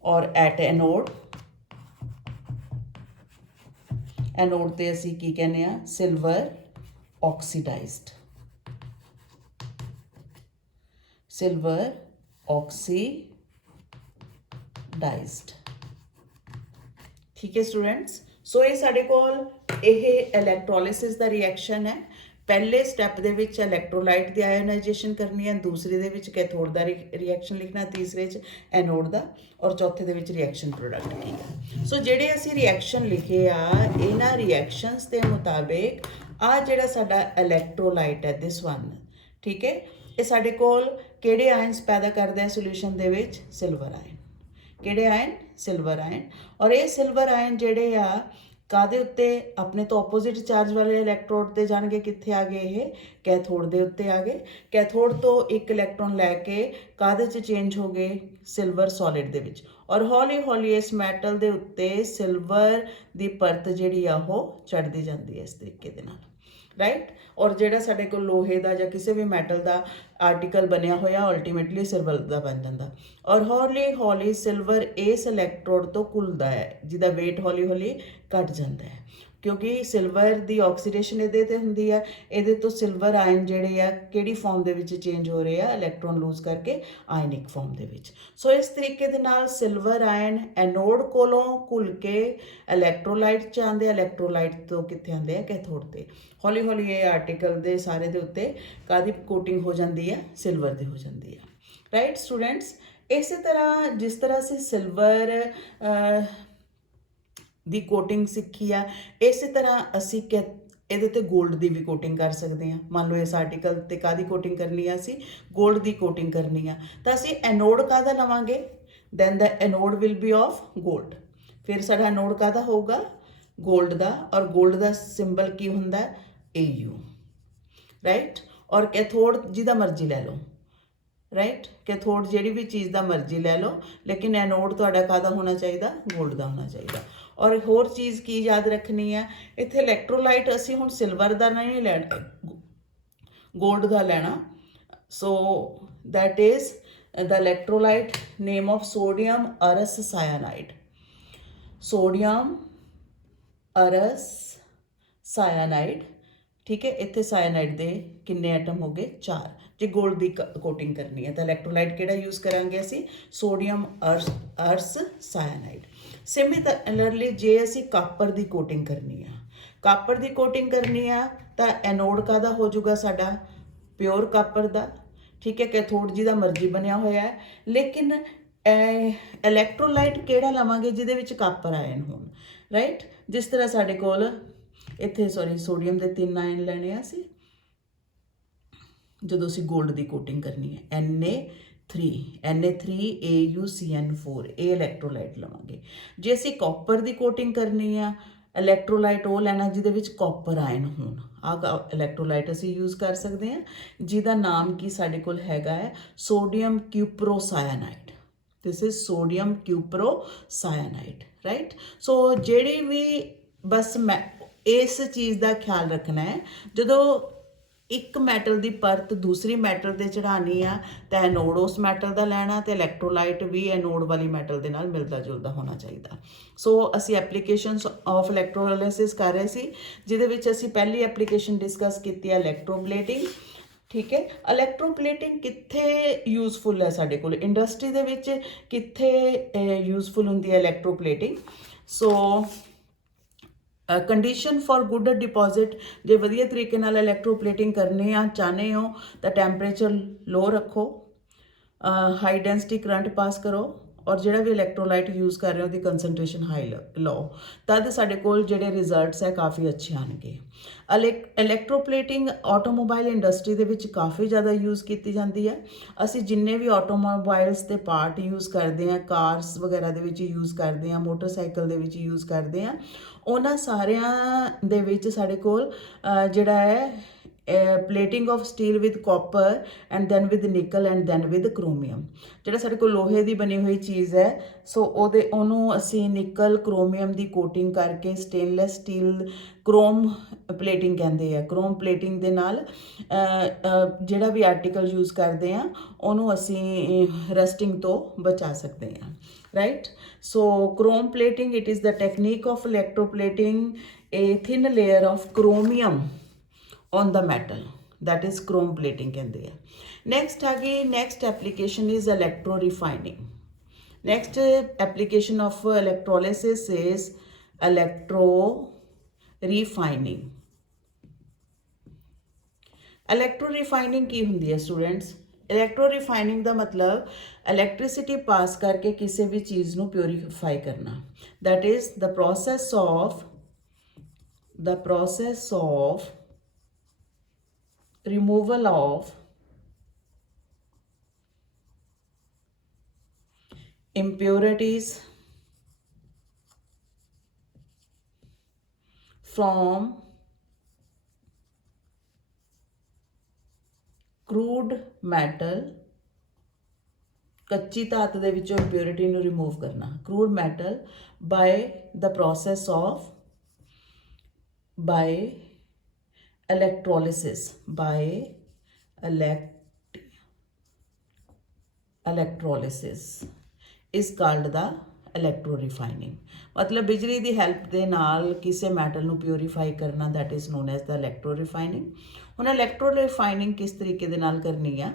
ਔਰ at anode ਤੇ ਅਸੀਂ ਕੀ ਕਹਿੰਦੇ ਆ? silver oxidized। ਠੀਕ ਹੈ ਸਟੂਡੈਂਟਸ। ਸੋ ਇਹ ਸਾਡੇ ਕੋਲ ਇਹ ਇਲੈਕਟ੍ਰੋਲਿਸਿਸ ਦਾ ਰਿਐਕਸ਼ਨ ਹੈ। ਪਹਿਲੇ ਸਟੈਪ ਦੇ ਵਿੱਚ ਇਲੈਕਟ੍ਰੋਲਾਈਟ ਦੀ ਆਇਓਨਾਈਜੇਸ਼ਨ ਕਰਨੀ ਹੈ, ਦੂਸਰੇ ਦੇ ਵਿੱਚ ਕੈਥੋਡ ਦਾ ਰਿਐਕਸ਼ਨ ਲਿਖਣਾ, ਤੀਸਰੇ 'ਚ ਐਨੋਡ ਦਾ, ਔਰ ਚੌਥੇ ਦੇ ਵਿੱਚ ਰਿਐਕਸ਼ਨ ਪ੍ਰੋਡਕਟ ਕੀ ਹੈ। ਸੋ ਜਿਹੜੇ ਅਸੀਂ ਰਿਐਕਸ਼ਨ ਲਿਖੇ ਆ, ਇਹਨਾਂ ਰਿਐਕਸ਼ਨਸ ਦੇ ਮੁਤਾਬਿਕ ਆ ਜਿਹੜਾ ਸਾਡਾ ਇਲੈਕਟ੍ਰੋਲਾਈਟ ਹੈ ਦਿਸ ਵਨ, ਠੀਕ ਹੈ, ਇਹ ਸਾਡੇ ਕੋਲ ਕਿਹੜੇ ਆਇਨਸ ਪੈਦਾ ਕਰਦੇ ਆ ਸੋਲੂਸ਼ਨ ਦੇ ਵਿੱਚ? Silver ion. ਕਿਹੜੇ ਆਇਨ? Silver ion. ਔਰ ਇਹ ਸਿਲਵਰ ਆਇਨ ਜਿਹੜੇ ਆ ਕਾਹਦੇ ਉੱਤੇ? ਆਪਣੇ ਤੋਂ ਆਪੋਜ਼ਿਟ ਚਾਰਜ ਵਾਲੇ ਇਲੈਕਟ੍ਰੋਡ ਤੇ ਜਾਣਗੇ। ਕਿੱਥੇ ਆ ਗਏ ਇਹ? ਕੈਥੋਡ ਦੇ ਉੱਤੇ ਆ ਗਏ। ਕੈਥੋਡ ਤੋਂ ਇੱਕ ਇਲੈਕਟ੍ਰੋਨ ਲੈ ਕੇ ਕਾਹਦੇ 'ਚ ਚੇਂਜ ਹੋ ਗਏ? ਸਿਲਵਰ ਸੋਲਿਡ ਦੇ ਵਿੱਚ। ਔਰ ਹੌਲੀ ਹੌਲੀ ਇਸ ਮੈਟਲ ਦੇ ਉੱਤੇ ਸਿਲਵਰ ਦੀ ਪਰਤ ਜਿਹੜੀ ਆ ਉਹ ਚੜ੍ਹਦੀ ਜਾਂਦੀ ਹੈ ਇਸ ਤਰੀਕੇ ਦੇ ਨਾਲ, ਰਾਈਟ। ਔਰ ਜਿਹੜਾ ਸਾਡੇ ਕੋਲ ਲੋਹੇ ਦਾ ਜਾਂ ਕਿਸੇ ਵੀ ਮੈਟਲ ਦਾ ਆਰਟੀਕਲ ਬਣਿਆ ਹੋਇਆ ਅਲਟੀਮੇਟਲੀ ਸਿਲਵਰ ਦਾ ਬਣ ਜਾਂਦਾ। ਔਰ ਹੌਲੀ ਹੌਲੀ ਸਿਲਵਰ ਇਸ ਇਲੈਕਟ੍ਰੋਡ ਤੋਂ ਘੁਲਦਾ ਹੈ, ਜਿਹਦਾ ਵੇਟ ਹੌਲੀ ਹੌਲੀ ਘਟ ਜਾਂਦਾ ਹੈ। क्योंकि सिल्वर ਦੀ ਆਕਸੀਡੇਸ਼ਨ ਇਹਦੇ ਤੇ ਹੁੰਦੀ ਆ, ਇਹਦੇ ਤੋਂ ਸਿਲਵਰ ਆਇਨ ਜਿਹੜੇ ਆ ਕਿਹੜੀ ਫਾਰਮ ਦੇ ਵਿੱਚ ਚੇਂਜ ਹੋ ਰਹੇ ਆ, ਇਲੈਕਟ੍ਰੋਨ ਲੂਜ਼ ਕਰਕੇ ਆਇਨਿਕ ਫਾਰਮ ਦੇ ਵਿੱਚ। ਸੋ ਇਸ ਤਰੀਕੇ ਦੇ ਨਾਲ ਸਿਲਵਰ ਆਇਨ ਐਨੋਡ ਕੋਲੋਂ ਘੁਲ ਕੇ ਇਲੈਕਟ੍ਰੋਲਾਈਟ 'ਚ ਆਉਂਦੇ, ਇਲੈਕਟ੍ਰੋਲਾਈਟ ਤੋਂ ਕਿੱਥੇ ਆਉਂਦੇ ਆ, ਕੈਥੋਡ ਤੇ। ਹੌਲੀ ਹੌਲੀ ਇਹ ਆਰਟੀਕਲ ਦੇ ਸਾਰੇ ਦੇ ਉੱਤੇ ਕਾਹਦੀ ਕੋਟਿੰਗ ਹੋ ਜਾਂਦੀ ਹੈ, ਸਿਲਵਰ ਦੀ ਹੋ ਜਾਂਦੀ ਹੈ। ਰਾਈਟ ਸਟੂਡੈਂਟਸ, ਇਸੇ ਤਰ੍ਹਾਂ ਜਿਸ ਤਰ੍ਹਾਂ ਅਸੀਂ ਸਿਲਵਰ ਦੀ ਕੋਟਿੰਗ ਸਿੱਖੀ ਆ, ਇਸੇ ਤਰ੍ਹਾਂ ਅਸੀਂ ਇਹਦੇ ਤੇ 골ਡ ਦੀ ਵੀ ਕੋਟਿੰਗ ਕਰ ਸਕਦੇ ਹਾਂ। ਮੰਨ ਲਓ ਇਸ ਆਰਟੀਕਲ ਤੇ ਕਾਹਦੀ ਕੋਟਿੰਗ ਕਰਨੀ ਆ, ਅਸੀਂ 골ਡ ਦੀ ਕੋਟਿੰਗ ਕਰਨੀ ਆ, ਤਾਂ ਅਸੀਂ ਐਨੋਡ ਕਾਹਦਾ ਲਵਾਂਗੇ, then the anode will be of 골ਡ। ਫਿਰ ਸਾਡਾ ਐਨੋਡ ਕਾਹਦਾ ਹੋਊਗਾ, 골ਡ ਦਾ, ਔਰ 골ਡ ਦਾ ਸਿੰਬਲ ਕੀ ਹੁੰਦਾ, AU। ਰਾਈਟ, ਔਰ ਕੈਥੋਡ ਜਿਹਦਾ ਮਰਜ਼ੀ ਲੈ ਲਓ। ਰਾਈਟ, ਕੈਥੋਡ ਜਿਹੜੀ ਵੀ ਚੀਜ਼ ਦਾ ਮਰਜ਼ੀ ਲੈ ਲਓ, ਲੇਕਿਨ ਐਨੋਡ ਤੁਹਾਡਾ ਕਾਹਦਾ ਹੋਣਾ ਚਾਹੀਦਾ, 골ਡ ਦਾ ਹੋਣਾ ਚਾਹੀਦਾ। ਔਰ ਹੋਰ ਚੀਜ਼ ਕੀ ਯਾਦ ਰੱਖਣੀ ਹੈ, ਇੱਥੇ ਇਲੈਕਟ੍ਰੋਲਾਈਟ ਅਸੀਂ ਹੁਣ ਸਿਲਵਰ ਦਾ ਨਹੀਂ ਲੈਣਾ, 골ਡ ਦਾ ਲੈਣਾ। So that is the electrolyte name of sodium aurous cyanide. Sodium aurous cyanide, ਠੀਕ ਹੈ। ਇੱਥੇ ਸਾਇਨਾਈਡ ਦੇ ਕਿੰਨੇ ਐਟਮ ਹੋ ਗਏ, 4। ਜੇ 골ਡ ਦੀ ਕੋਟਿੰਗ ਕਰਨੀ ਹੈ ਤਾਂ ਇਲੈਕਟ੍ਰੋਲਾਈਟ ਕਿਹੜਾ ਯੂਜ਼ ਕਰਾਂਗੇ ਅਸੀਂ, ਸੋਡੀਅਮ ਅਰਸ ਸਾਇਨਾਈਡ। ਸਿਮਿਲਰਲੀ ਜੇ ਅਸੀਂ ਕਾਪਰ ਦੀ ਕੋਟਿੰਗ ਕਰਨੀ ਆ, ਕਾਪਰ ਦੀ ਕੋਟਿੰਗ ਕਰਨੀ ਆ ਤਾਂ ਐਨੋਡ ਕਾਹਦਾ ਹੋ ਜਾਊਗਾ ਸਾਡਾ, ਪਿਓਰ ਕਾਪਰ ਦਾ, ਠੀਕ ਹੈ। ਕੈਥੋਡ ਜਿਹਦਾ ਮਰਜ਼ੀ ਬਣਿਆ ਹੋਇਆ ਹੈ, ਲੇਕਿਨ ਇਲੈਕਟ੍ਰੋਲਾਈਟ ਕਿਹੜਾ ਲਵਾਂਗੇ ਜਿਹਦੇ ਵਿੱਚ ਕਾਪਰ ਆਇਨ ਹੋਣ। ਰਾਈਟ, ਜਿਸ ਤਰ੍ਹਾਂ ਸਾਡੇ ਕੋਲ ਇੱਥੇ ਸੋਡੀਅਮ ਦੇ 3 ਆਇਨ ਲੈਣੇ ਆ ਅਸੀਂ ਜਦੋਂ ਅਸੀਂ 골ਡ ਦੀ ਕੋਟਿੰਗ ਕਰਨੀ ਹੈ, Na3AuCN4, ਇਹ ਇਲੈਕਟ੍ਰੋਲਾਈਟ ਲਵਾਂਗੇ। ਜੇ ਅਸੀਂ ਕਾਪਰ ਦੀ ਕੋਟਿੰਗ ਕਰਨੀ ਆ, ਇਲੈਕਟ੍ਰੋਲਾਈਟ ਉਹ ਲੈਣਾ ਜਿਹਦੇ ਵਿੱਚ ਕਾਪਰ ਆਇਨ ਹੋਣ। ਆਹ ਇਲੈਕਟ੍ਰੋਲਾਈਟ ਅਸੀਂ ਯੂਜ਼ ਕਰ ਸਕਦੇ ਹਾਂ, ਜਿਹਦਾ ਨਾਮ ਕੀ ਸਾਡੇ ਕੋਲ ਹੈਗਾ ਹੈ, sodium cuprocyanide. This is sodium cuprocyanide. Right, so ਜਿਹੜੀ ਵੀ ਬਸ ਮੈਂ ਇਸ ਚੀਜ਼ ਦਾ ਖਿਆਲ ਰੱਖਣਾ ਹੈ, ਜਦੋਂ ਇੱਕ ਮੈਟਲ ਦੀ ਪਰਤ ਦੂਸਰੀ ਮੈਟਲ ਤੇ ਚੜਾਉਣੀ ਆ ਤਾਂ ਐਨੋਡ ਉਸ ਮੈਟਲ ਦਾ ਲੈਣਾ, ਤੇ ਇਲੈਕਟ੍ਰੋਲਾਈਟ ਵੀ ਐਨੋਡ ਵਾਲੀ ਮੈਟਲ ਦੇ ਨਾਲ ਮਿਲਦਾ ਜੁਲਦਾ ਹੋਣਾ ਚਾਹੀਦਾ। ਸੋ ਅਸੀਂ ਐਪਲੀਕੇਸ਼ਨਸ ਆਫ ਇਲੈਕਟ੍ਰੋਲਾਈਸਿਸ ਕਰ ਰਹੇ ਸੀ, ਜਿਹਦੇ ਵਿੱਚ ਅਸੀਂ ਪਹਿਲੀ ਐਪਲੀਕੇਸ਼ਨ ਡਿਸਕਸ ਕੀਤੀ ਹੈ ਇਲੈਕਟ੍ਰੋਪਲੇਟਿੰਗ। ਠੀਕ ਹੈ, ਇਲੈਕਟ੍ਰੋਪਲੇਟਿੰਗ ਕਿੱਥੇ ਯੂਜ਼ਫੁਲ ਹੈ ਸਾਡੇ ਕੋਲ, ਇੰਡਸਟਰੀ ਦੇ ਵਿੱਚ ਕਿੱਥੇ ਯੂਜ਼ਫੁਲ ਹੁੰਦੀ ਹੈ electroplating. So condition for good deposit, ਜੇ ਵਧੀਆ ਤਰੀਕੇ ਨਾਲ ਇਲੈਕਟ੍ਰੋਪਲੇਟਿੰਗ ਕਰਨੀ ਆ ਚਾਹੁੰਦੇ ਹੋ ਤਾਂ ਟੈਂਪਰੇਚਰ ਲੋ ਰੱਖੋ, ਹਾਈ ਡੈਂਸਿਟੀ ਕਰੰਟ ਪਾਸ ਕਰੋ, ਔਰ ਜਿਹੜਾ ਵੀ ਇਲੈਕਟ੍ਰੋਲਾਈਟ ਯੂਜ਼ ਕਰ ਰਹੇ ਹੋ ਉਹਦੀ ਕੰਸਨਟ੍ਰੇਸ਼ਨ ਹਾਈ ਲਓ, ਤਦ ਸਾਡੇ ਕੋਲ ਜਿਹੜੇ ਰਿਜ਼ਲਟਸ ਹੈ ਕਾਫੀ ਅੱਛੇ ਆਉਣਗੇ। ਇਲੈਕਟ੍ਰੋਪਲੇਟਿੰਗ ਆਟੋਮੋਬਾਈਲ ਇੰਡਸਟਰੀ ਦੇ ਵਿੱਚ ਕਾਫੀ ਜ਼ਿਆਦਾ ਯੂਜ਼ ਕੀਤੀ ਜਾਂਦੀ ਹੈ। ਅਸੀਂ ਜਿੰਨੇ ਵੀ ਆਟੋਮੋਬਾਈਲਸ ਦੇ ਪਾਰਟ ਯੂਜ਼ ਕਰਦੇ ਹਾਂ, ਕਾਰਸ ਵਗੈਰਾ ਦੇ ਵਿੱਚ ਯੂਜ਼ ਕਰਦੇ ਹਾਂ, ਮੋਟਰਸਾਈਕਲ ਦੇ ਵਿੱਚ ਯੂਜ਼ ਕਰਦੇ ਹਾਂ, ਉਹਨਾਂ ਸਾਰਿਆਂ ਦੇ ਵਿੱਚ ਸਾਡੇ ਕੋਲ ਜਿਹੜਾ ਹੈ plating of steel with copper and then with nickel and then with chromium. ਜਿਹੜਾ ਸਾਡੇ ਕੋਲ ਲੋਹੇ ਦੀ ਬਣੀ ਹੋਈ ਚੀਜ਼ ਹੈ, ਸੋ ਉਹਨੂੰ ਅਸੀਂ ਨਿਕਲ ਕ੍ਰੋਮੀਅਮ ਦੀ ਕੋਟਿੰਗ ਕਰਕੇ ਸਟੇਨਲੈਸ ਸਟੀਲ ਕ੍ਰੋਮ ਪਲੇਟਿੰਗ ਕਹਿੰਦੇ ਆ। ਕ੍ਰੋਮ ਪਲੇਟਿੰਗ ਦੇ ਨਾਲ ਜਿਹੜਾ ਵੀ ਆਰਟੀਕਲ ਯੂਜ਼ ਕਰਦੇ ਆ ਉਹਨੂੰ ਅਸੀਂ ਰਸਟਿੰਗ ਤੋਂ ਬਚਾ ਸਕਦੇ ਹਾਂ। Right, so chrome plating, it is the technique of electroplating a thin layer of chromium on the metal, that is chrome plating ਕਹਿੰਦੇ ਆ। next again, next application is electro refining. Next application of electrolysis is electro refining. electro refining ਕੀ ਹੁੰਦੀ ਹੈ students? Electro refining ਦਾ ਮਤਲਬ electricity ਪਾਸ ਕਰਕੇ ਕਿਸੇ ਵੀ ਚੀਜ਼ ਨੂੰ purify ਕਰਨਾ। That is the process of removal of impurities from crude metal, ਕੱਚੀ ਧਾਤ ਦੇ ਵਿੱਚੋਂ ਇੰਪਿਉਰਿਟੀ ਨੂੰ ਰਿਮੂਵ ਕਰਨਾ, crude metal by the process of electrolysis is called the electro refining, ਮਤਲਬ ਬਿਜਲੀ ਦੀ ਹੈਲਪ ਦੇ ਨਾਲ ਕਿਸੇ ਮੈਟਲ ਨੂੰ ਪਿਊਰੀਫਾਈ ਕਰਨਾ, that is known as the electro refining. ਹੁਣ ਇਲੈਕਟ੍ਰੋ ਰਿਫਾਈਨਿੰਗ ਕਿਸ ਤਰੀਕੇ ਦੇ ਨਾਲ ਕਰਨੀ ਆ,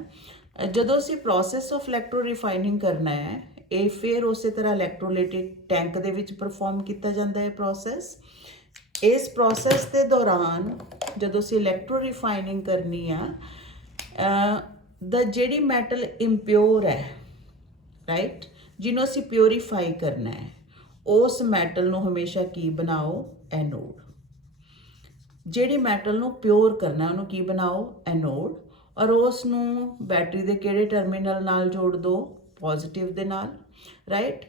ਜਦੋਂ ਅਸੀਂ ਪ੍ਰੋਸੈਸ ਆਫ ਇਲੈਕਟ੍ਰੋ ਰਿਫਾਈਨਿੰਗ ਕਰਨਾ ਹੈ, ਇਹ ਫਿਰ ਉਸੇ ਤਰ੍ਹਾਂ ਇਲੈਕਟ੍ਰੋਲਾਈਟਿਕ ਟੈਂਕ ਦੇ ਵਿੱਚ ਪਰਫਾਰਮ ਕੀਤਾ ਜਾਂਦਾ ਹੈ ਪ੍ਰੋਸੈਸ। ਇਸ ਪ੍ਰੋਸੈਸ ਦੇ ਦੌਰਾਨ ਜਦੋਂ ਅਸੀਂ ਇਲੈਕਟ੍ਰੋ ਰਿਫਾਈਨਿੰਗ ਕਰਨੀ ਆ, ਜਿਹੜੀ ਮੈਟਲ ਇੰਪਿਓਰ ਹੈ, ਰਾਈਟ, ਜਿਹਨੂੰ ਅਸੀਂ ਪਿਊਰੀਫਾਈ ਕਰਨਾ ਹੈ, ਉਸ ਮੈਟਲ ਨੂੰ ਹਮੇਸ਼ਾ ਕੀ ਬਣਾਓ, ਐਨੋਡ। ਜਿਹੜੀ ਮੈਟਲ ਨੂੰ ਪਿਓਰ ਕਰਨਾ ਉਹਨੂੰ ਕੀ ਬਣਾਓ, ਐਨੋਡ, ਔਰ ਉਸ ਨੂੰ ਬੈਟਰੀ ਦੇ ਕਿਹੜੇ ਟਰਮੀਨਲ ਨਾਲ ਜੋੜ ਦਿਓ, ਪੋਜ਼ਿਟਿਵ ਦੇ ਨਾਲ, ਰਾਈਟ।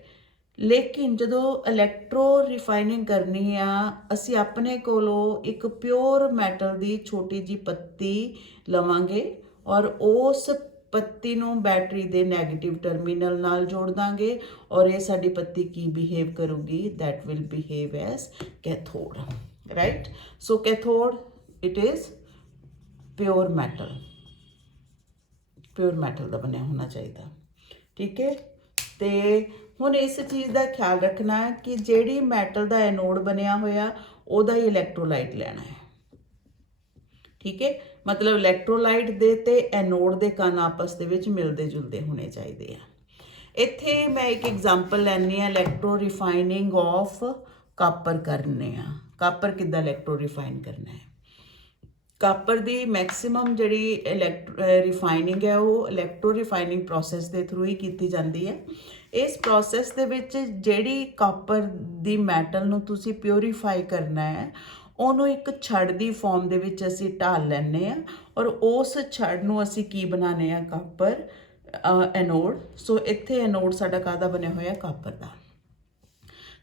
ਲੇਕਿਨ ਜਦੋਂ ਇਲੈਕਟ੍ਰੋ ਰਿਫਾਈਨਿੰਗ ਕਰਨੀ ਆ, ਅਸੀਂ ਆਪਣੇ ਕੋਲੋਂ ਇੱਕ ਪਿਓਰ ਮੈਟਲ ਦੀ ਛੋਟੀ ਜਿਹੀ ਪੱਤੀ ਲਵਾਂਗੇ ਔਰ ਉਸ ਪੱਤੀ ਨੂੰ ਬੈਟਰੀ ਦੇ ਨੈਗੇਟਿਵ ਟਰਮੀਨਲ ਨਾਲ ਜੋੜ ਦਾਂਗੇ, ਔਰ ਇਹ ਸਾਡੀ ਪੱਤੀ ਕੀ ਬਿਹੇਵ ਕਰੂਗੀ, that will behave as cathode, right. So cathode it is pure metal, pure metal ਦਾ ਬਣਿਆ ਹੋਣਾ ਚਾਹੀਦਾ, ਠੀਕ ਹੈ। ਤੇ ਹੁਣ ਇਸ ਚੀਜ਼ ਦਾ ਖਿਆਲ ਰੱਖਣਾ ਕਿ ਜਿਹੜੀ ਮੈਟਲ ਦਾ ਐਨੋਡ ਬਣਿਆ ਹੋਇਆ ਉਹਦਾ ਹੀ ਇਲੈਕਟ੍ਰੋਲਾਈਟ ਲੈਣਾ ਹੈ, ਠੀਕ ਹੈ। ਮਤਲਬ ਇਲੈਕਟ੍ਰੋਲਾਈਟ ਦੇ ਤੇ ਐਨੋਡ ਦੇ ਕਣ ਆਪਸ ਦੇ ਵਿੱਚ ਮਿਲਦੇ ਜੁਲਦੇ ਹੋਣੇ ਚਾਹੀਦੇ ਆ। ਇੱਥੇ ਮੈਂ ਇੱਕ ਐਗਜ਼ਾਮਪਲ ਲੈਣੀ ਆ, ਇਲੈਕਟ੍ਰੋ ਰਿਫਾਈਨਿੰਗ ਆਫ ਕਾਪਰ ਕਰਨੇ ਆ। ਕਾਪਰ ਕਿੱਦਾਂ ਇਲੈਕਟ੍ਰੋ ਰਿਫਾਈਨ ਕਰਨਾ ਹੈ। ਕਾਪਰ ਦੀ ਮੈਕਸਿਮਮ ਜਿਹੜੀ ਰਿਫਾਈਨਿੰਗ ਹੈ ਉਹ ਇਲੈਕਟ੍ਰੋ ਰਿਫਾਈਨਿੰਗ ਪ੍ਰੋਸੈਸ ਦੇ ਥਰੂ ਹੀ ਕੀਤੀ ਜਾਂਦੀ ਹੈ। ਇਸ ਪ੍ਰੋਸੈਸ ਦੇ ਵਿੱਚ ਜਿਹੜੀ ਕਾਪਰ ਦੀ ਮੈਟਲ ਨੂੰ ਤੁਸੀਂ ਪਿਊਰੀਫਾਈ ਕਰਨਾ ਹੈ, ਉਹਨੂੰ ਇੱਕ ਛੜ ਦੀ ਫਾਰਮ ਦੇ ਵਿੱਚ ਅਸੀਂ ਢਾਲ ਲੈਂਦੇ ਹਾਂ, ਔਰ ਉਸ ਛੜ ਨੂੰ ਅਸੀਂ ਕੀ ਬਣਾਉਂਦੇ ਹਾਂ, ਕਾਪਰ ਐਨੋਡ। ਸੋ ਇੱਥੇ ਐਨੋਡ ਸਾਡਾ ਕਾਹਦਾ ਬਣਿਆ ਹੋਇਆ, ਕਾਪਰ ਦਾ।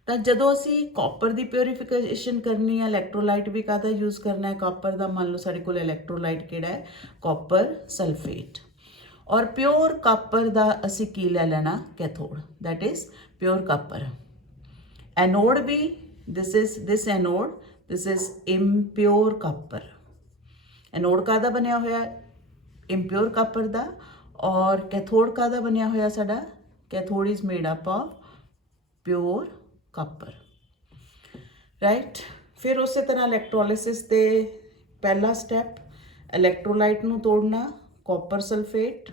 ਤਾਂ ਜਦੋਂ ਅਸੀਂ ਕਾਪਰ ਦੀ ਪਿਊਰੀਫਿਕੇਸ਼ਨ ਕਰਨੀ ਹੈ, ਇਲੈਕਟ੍ਰੋਲਾਈਟ ਵੀ ਕਾਹਦਾ ਯੂਜ਼ ਕਰਨਾ ਹੈ, ਕਾਪਰ ਦਾ। ਮੰਨ ਲਓ ਸਾਡੇ ਕੋਲ ਇਲੈਕਟ੍ਰੋਲਾਈਟ ਕਿਹੜਾ ਹੈ, ਕਾਪਰ ਸਲਫੇਟ, ਔਰ ਪਿਓਰ ਕਾਪਰ ਦਾ ਅਸੀਂ ਕੀ ਲੈ ਲੈਣਾ, cathode, that is pure copper. Anode ਵੀ this anode, this is impure copper। ਐਨੋਡ ਕਾਹਦਾ ਬਣਿਆ ਹੋਇਆ, impure copper ਦਾ, ਔਰ ਕੈਥੋਡ ਕਾਹਦਾ ਬਣਿਆ ਹੋਇਆ ਸਾਡਾ, cathode is made up of pure copper, right. ਫਿਰ ਉਸੇ ਤਰ੍ਹਾਂ ਇਲੈਕਟ੍ਰੋਲਿਸਿਸ ਦੇ ਪਹਿਲਾ ਸਟੈਪ, ਇਲੈਕਟ੍ਰੋਲਾਈਟ ਨੂੰ ਤੋੜਨਾ, ਕਾਪਰ ਸਲਫੇਟ।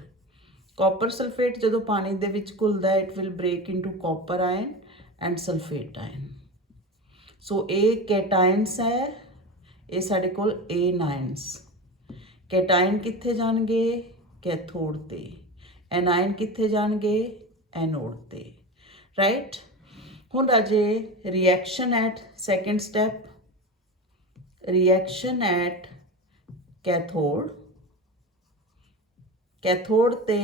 ਕਾਪਰ ਸਲਫੇਟ ਜਦੋਂ ਪਾਣੀ ਦੇ ਵਿੱਚ ਘੁਲਦਾ, it will break into copper ion and sulphate ion. So ਇਹ ਕੈਟਾਇਨਸ ਹੈ, ਇਹ ਸਾਡੇ ਕੋਲ ਐਨਾਇਨਸ। ਕੈਟਾਇਨ ਕਿੱਥੇ ਜਾਣਗੇ, ਕੈਥੋਡ ਤੇ। ਐਨਾਇਨ ਕਿੱਥੇ ਜਾਣਗੇ, ਐਨੋਡ ਤੇ, ਰਾਈਟ। ਹੁਣ ਰਾਜੇ reaction at second step, reaction at cathode. Cathode ਤੇ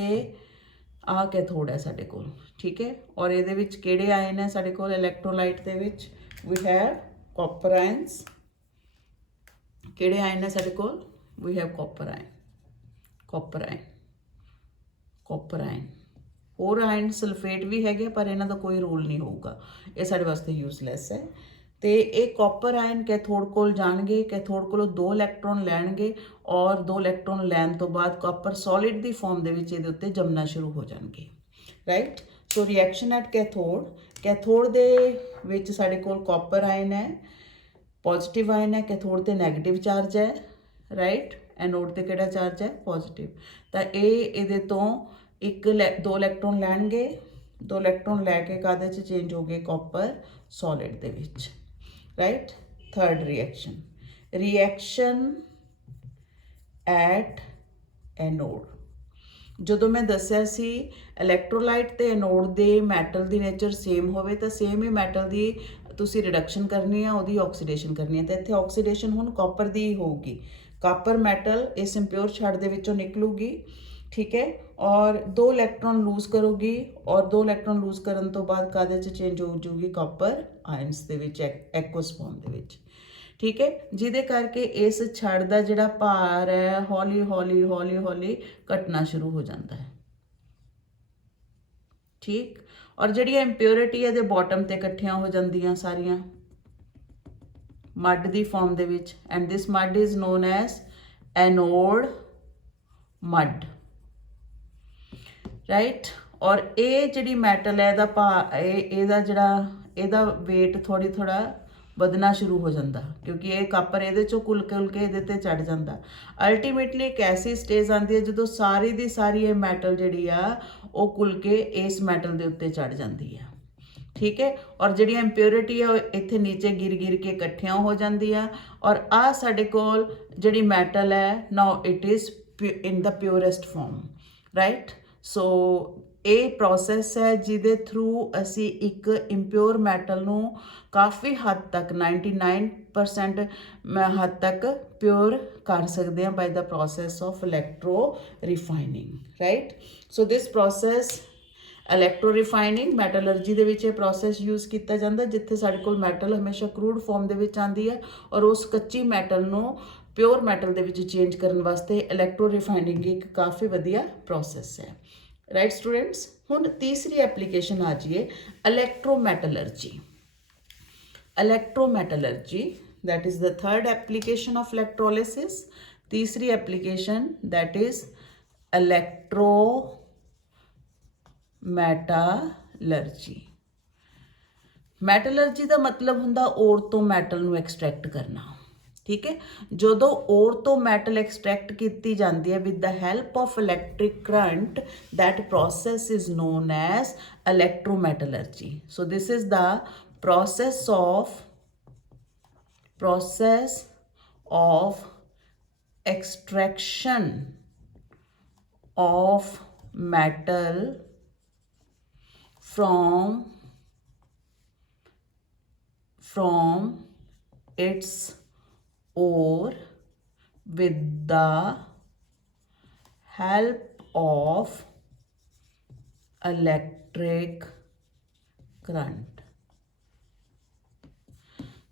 ਆਹ ਕੈਥੋਡ ਹੈ ਸਾਡੇ ਕੋਲ, ਠੀਕ ਹੈ। ਔਰ ਇਹਦੇ ਵਿੱਚ ਕਿਹੜੇ ਆਇਨ ਹੈ ਸਾਡੇ ਕੋਲ, ਇਲੈਕਟ੍ਰੋਲਾਈਟ ਦੇ ਵਿੱਚ we have copper ions। ਕਿਹੜੇ ਆਇਨ ਹੈ ਸਾਡੇ ਕੋਲ, we have copper ion, copper ion, copper ion। ਹੋਰ ਆਇਨ ਸਲਫੇਟ ਵੀ ਹੈਗੇ ਪਰ ਇਹਨਾਂ ਦਾ ਕੋਈ ਰੋਲ ਨਹੀਂ ਹੋਊਗਾ, ਇਹ ਸਾਡੇ ਵਾਸਤੇ ਯੂਜ਼ਲੈਸ ਹੈ। ਤੇ ਇਹ ਕਾਪਰ ਆਇਨ ਕੈਥੋਡ ਕੋਲ ਜਾਣਗੇ, ਕੈਥੋਡ ਕੋਲੋਂ 2 ਇਲੈਕਟ੍ਰੋਨ ਲੈਣਗੇ, ਔਰ 2 ਇਲੈਕਟ੍ਰੋਨ ਲੈਣ ਤੋਂ ਬਾਅਦ ਕਾਪਰ ਸੋਲਿਡ ਦੀ ਫਾਰਮ ਦੇ ਵਿੱਚ ਇਹਦੇ ਉੱਤੇ ਜੰਮਣਾ ਸ਼ੁਰੂ ਹੋ ਜਾਣਗੇ, right. So reaction at cathode, ਕੈਥੋਡ ਦੇ ਵਿੱਚ ਸਾਡੇ ਕੋਲ ਕਾਪਰ ਆਇਨ ਹੈ, ਪੋਜ਼ਿਟਿਵ ਆਇਨ ਹੈ, ਕੈਥੋਡ ਤੇ ਨੈਗੇਟਿਵ ਚਾਰਜ ਹੈ, ਰਾਈਟ। ਐਨੋਡ ਤੇ ਕਿਹੜਾ ਚਾਰਜ ਹੈ, ਪੋਜ਼ਿਟਿਵ। ਤਾਂ ਇਹਦੇ ਤੋਂ 2 ਇਲੈਕਟ੍ਰੋਨ ਲੈਣਗੇ, 2 ਇਲੈਕਟ੍ਰੋਨ ਲੈ ਕੇ ਕਾਹਦੇ 'ਚ ਚੇਂਜ ਹੋ ਗਏ, ਕਾਪਰ ਸੋਲਿਡ ਦੇ ਵਿੱਚ, right. Third reaction, reaction at anode. ਜਦੋਂ ਮੈਂ ਦੱਸਿਆ ਸੀ ਇਲੈਕਟ੍ਰੋਲਾਈਟ ਤੇ ਐਨੋਡ ਦੇ ਮੈਟਲ ਦੀ ਨੇਚਰ ਸੇਮ ਹੋਵੇ ਤਾਂ ਸੇਮ ਹੀ ਮੈਟਲ ਦੀ ਤੁਸੀਂ ਰਿਡਕਸ਼ਨ ਕਰਨੀ ਆ, ਉਹਦੀ ਆਕਸੀਡੇਸ਼ਨ ਕਰਨੀ ਹੈ। ਤਾਂ ਇੱਥੇ ਆਕਸੀਡੇਸ਼ਨ ਹੁਣ ਕਾਪਰ ਦੀ ਹੀ ਹੋਊਗੀ। ਕਾਪਰ ਮੈਟਲ ਇਸ ਇੰਪਿਓਰ ਛੜ ਦੇ ਵਿੱਚੋਂ ਨਿਕਲੂਗੀ, ਠੀਕ ਹੈ, ਔਰ 2 ਇਲੈਕਟ੍ਰੋਨ ਲੂਜ਼ ਕਰੂਗੀ, ਔਰ 2 ਇਲੈਕਟ੍ਰੋਨ ਲੂਜ਼ ਕਰਨ ਤੋਂ ਬਾਅਦ ਕਾਹਦੇ 'ਚ ਚੇਂਜ ਹੋ ਜਾਊਗੀ, ਕਾਪਰ ਆਇਨਸ ਦੇ ਵਿੱਚ, ਐਕੁਅਸ ਫਾਰਮ ਦੇ ਵਿੱਚ, ਠੀਕ ਹੈ। ਜਿਹਦੇ ਕਰਕੇ ਇਸ ਛੜ ਦਾ ਜਿਹੜਾ ਭਾਰ ਹੈ ਹੌਲੀ ਹੌਲੀ ਹੌਲੀ ਹੌਲੀ ਘਟਣਾ ਸ਼ੁਰੂ ਹੋ ਜਾਂਦਾ ਹੈ, ਠੀਕ। ਔਰ ਜਿਹੜੀਆਂ ਇੰਪਿਓਰਿਟੀ ਇਹਦੇ ਬਾਟਮ ਤੇ ਇਕੱਠੀਆਂ ਹੋ ਜਾਂਦੀਆਂ ਸਾਰੀਆਂ ਮੱਡ ਦੀ ਫਾਰਮ ਦੇ ਵਿੱਚ, and this mud is known as anode mud, right. ਔਰ ਇਹ ਜਿਹੜੀ ਮੈਟਲ ਹੈ ਇਹਦਾ ਇਹਦਾ ਜਿਹੜਾ ਇਹਦਾ weight ਥੋੜਾ ਵਧਣਾ ਸ਼ੁਰੂ ਹੋ ਜਾਂਦਾ ਕਿਉਂਕਿ ਇਹ ਕਾਪਰ ਇਹਦੇ ਚੋਂ ਘੁਲ ਕੇ ਇਹਦੇ ਤੇ ਚੜ ਜਾਂਦਾ। ਅਲਟੀਮੇਟਲੀ ਇੱਕ ਐਸੀ ਸਟੇਜ ਆਉਂਦੀ ਹੈ ਜਦੋਂ ਸਾਰੀ ਦੀ ਸਾਰੀ ਇਹ ਮੈਟਲ ਜਿਹੜੀ ਆ ਉਹ ਘੁਲ ਕੇ ਇਸ ਮੈਟਲ ਦੇ ਉੱਤੇ ਚੜ ਜਾਂਦੀ ਆ। ਠੀਕ ਹੈ, ਔਰ ਜਿਹੜੀਆਂ ਇੰਪਿਓਰਿਟੀ ਆ ਉਹ ਇੱਥੇ ਨੀਚੇ ਗਿਰ ਕੇ ਇਕੱਠੀਆਂ ਹੋ ਜਾਂਦੀਆਂ ਔਰ ਆ ਸਾਡੇ ਕੋਲ ਜਿਹੜੀ ਮੈਟਲ ਹੈ now it is in the purest form, right. So ਇਹ ਪ੍ਰੋਸੈਸ ਹੈ ਜਿਹਦੇ ਥਰੂ ਅਸੀਂ ਇੱਕ ਇੰਪਿਓਰ ਮੈਟਲ ਨੂੰ ਕਾਫੀ ਹੱਦ ਤੱਕ 99% ਹੱਦ ਤੱਕ ਪਿਓਰ ਕਰ ਸਕਦੇ ਹਾਂ by the process of electro refining, right. So this process electro refining metallurgy ਦੇ ਵਿੱਚ ਇਹ ਪ੍ਰੋਸੈਸ ਯੂਜ਼ ਕੀਤਾ ਜਾਂਦਾ ਜਿੱਥੇ ਸਾਡੇ ਕੋਲ ਮੈਟਲ ਹਮੇਸ਼ਾ ਕਰੂਡ ਫਾਰਮ ਦੇ ਵਿੱਚ ਆਉਂਦੀ ਹੈ ਔਰ ਉਸ ਕੱਚੀ ਮੈਟਲ ਨੂੰ ਪਿਓਰ ਮੈਟਲ ਦੇ ਵਿੱਚ ਚੇਂਜ ਕਰਨ ਵਾਸਤੇ ਇਲੈਕਟ੍ਰੋ ਰਿਫਾਈਨਿੰਗ ਇੱਕ ਕਾਫੀ ਵਧੀਆ ਪ੍ਰੋਸੈਸ ਹੈ, ਰਾਈਟ ਸਟੂਡੈਂਟਸ। ਹੁਣ ਤੀਸਰੀ ਐਪਲੀਕੇਸ਼ਨ ਆ ਜਾਈਏ ਇਲੈਕਟ੍ਰੋਮੈਟਲਰਜੀ। ਇਲੈਕਟ੍ਰੋਮੈਟਲਰਜੀ that is the third application of electrolysis. तीसरी application that is electrometallurgy. ਮੈਟਲਰਜੀ ਦਾ ਮਤਲਬ ਹੁੰਦਾ ਔਰ ਤੋਂ ਮੈਟਲ ਨੂੰ ਐਕਸਟ੍ਰੈਕਟ ਕਰਨਾ, ਠੀਕ ਹੈ। ਜਦੋਂ ਔਰ ਤੋਂ ਮੈਟਲ ਐਕਸਟ੍ਰੈਕਟ ਕੀਤੀ ਜਾਂਦੀ ਹੈ with the help of electric current that process is known as electrometallurgy. So this is the process of extraction of metal from its ore with the help of electric current.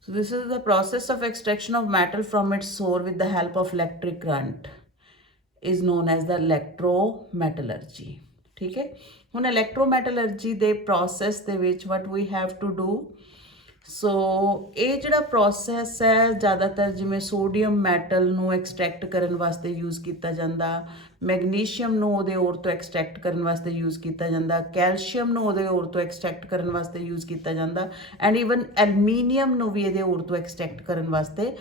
So this is the process of extraction of metal from its ore with the help of electric current is known as the electrometallurgy. ठीक है, ਹੁਣ electrometallurgy ਦੇ process ਦੇ ਵਿੱਚ what we have to do, ਸੋ ਇਹ ਜਿਹੜਾ process ਹੈ ਜ਼ਿਆਦਾਤਰ ਜਿਵੇਂ ਸੋਡੀਅਮ ਮੈਟਲ ਨੂੰ ਐਕਸਟ੍ਰੈਕਟ ਕਰਨ ਵਾਸਤੇ ਯੂਜ਼ ਕੀਤਾ ਜਾਂਦਾ, ਮੈਗਨੀਸ਼ੀਅਮ ਨੂੰ ਉਹਦੇ ਔਰ ਤੋਂ ਐਕਸਟ੍ਰੈਕਟ ਕਰਨ ਵਾਸਤੇ ਯੂਜ਼ ਕੀਤਾ ਜਾਂਦਾ, ਕੈਲਸ਼ੀਅਮ ਨੂੰ ਉਹਦੇ ਔਰ ਤੋਂ ਐਕਸਟ੍ਰੈਕਟ ਕਰਨ ਵਾਸਤੇ ਯੂਜ਼ ਕੀਤਾ ਜਾਂਦਾ ਐਂਡ ਈਵਨ ਐਲਮੀਨੀਅਮ ਨੂੰ ਵੀ ਇਹਦੇ ਔਰ ਤੋਂ ਐਕਸਟ੍ਰੈਕਟ ਕਰਨ ਵਾਸਤੇ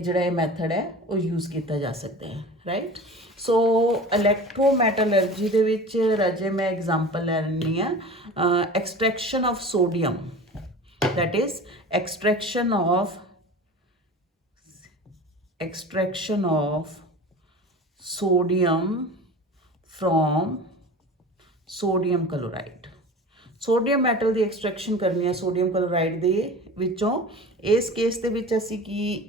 ਜਿਹੜਾ ਇਹ ਮੈਥਡ ਹੈ ਉਹ ਯੂਜ਼ ਕੀਤਾ ਜਾ ਸਕਦਾ ਹੈ, ਰਾਈਟ। ਸੋ ਇਲੈਕਟ੍ਰੋਮੈਟਲਰਜੀ ਦੇ ਵਿੱਚ ਰਾਜੇ ਮੈਂ ਐਗਜ਼ਾਮਪਲ ਲੈ ਲੈਂਦੀ ਹਾਂ extraction of sodium, that is extraction of sodium from sodium chloride. Sodium metal the extraction ਕਰਨੀ ਹੈ ਸੋਡੀਅਮ ਕਲੋਰਾਈਡ ਦੇ ਵਿੱਚੋਂ। ਇਸ ਕੇਸ ਦੇ ਵਿੱਚ ਅਸੀਂ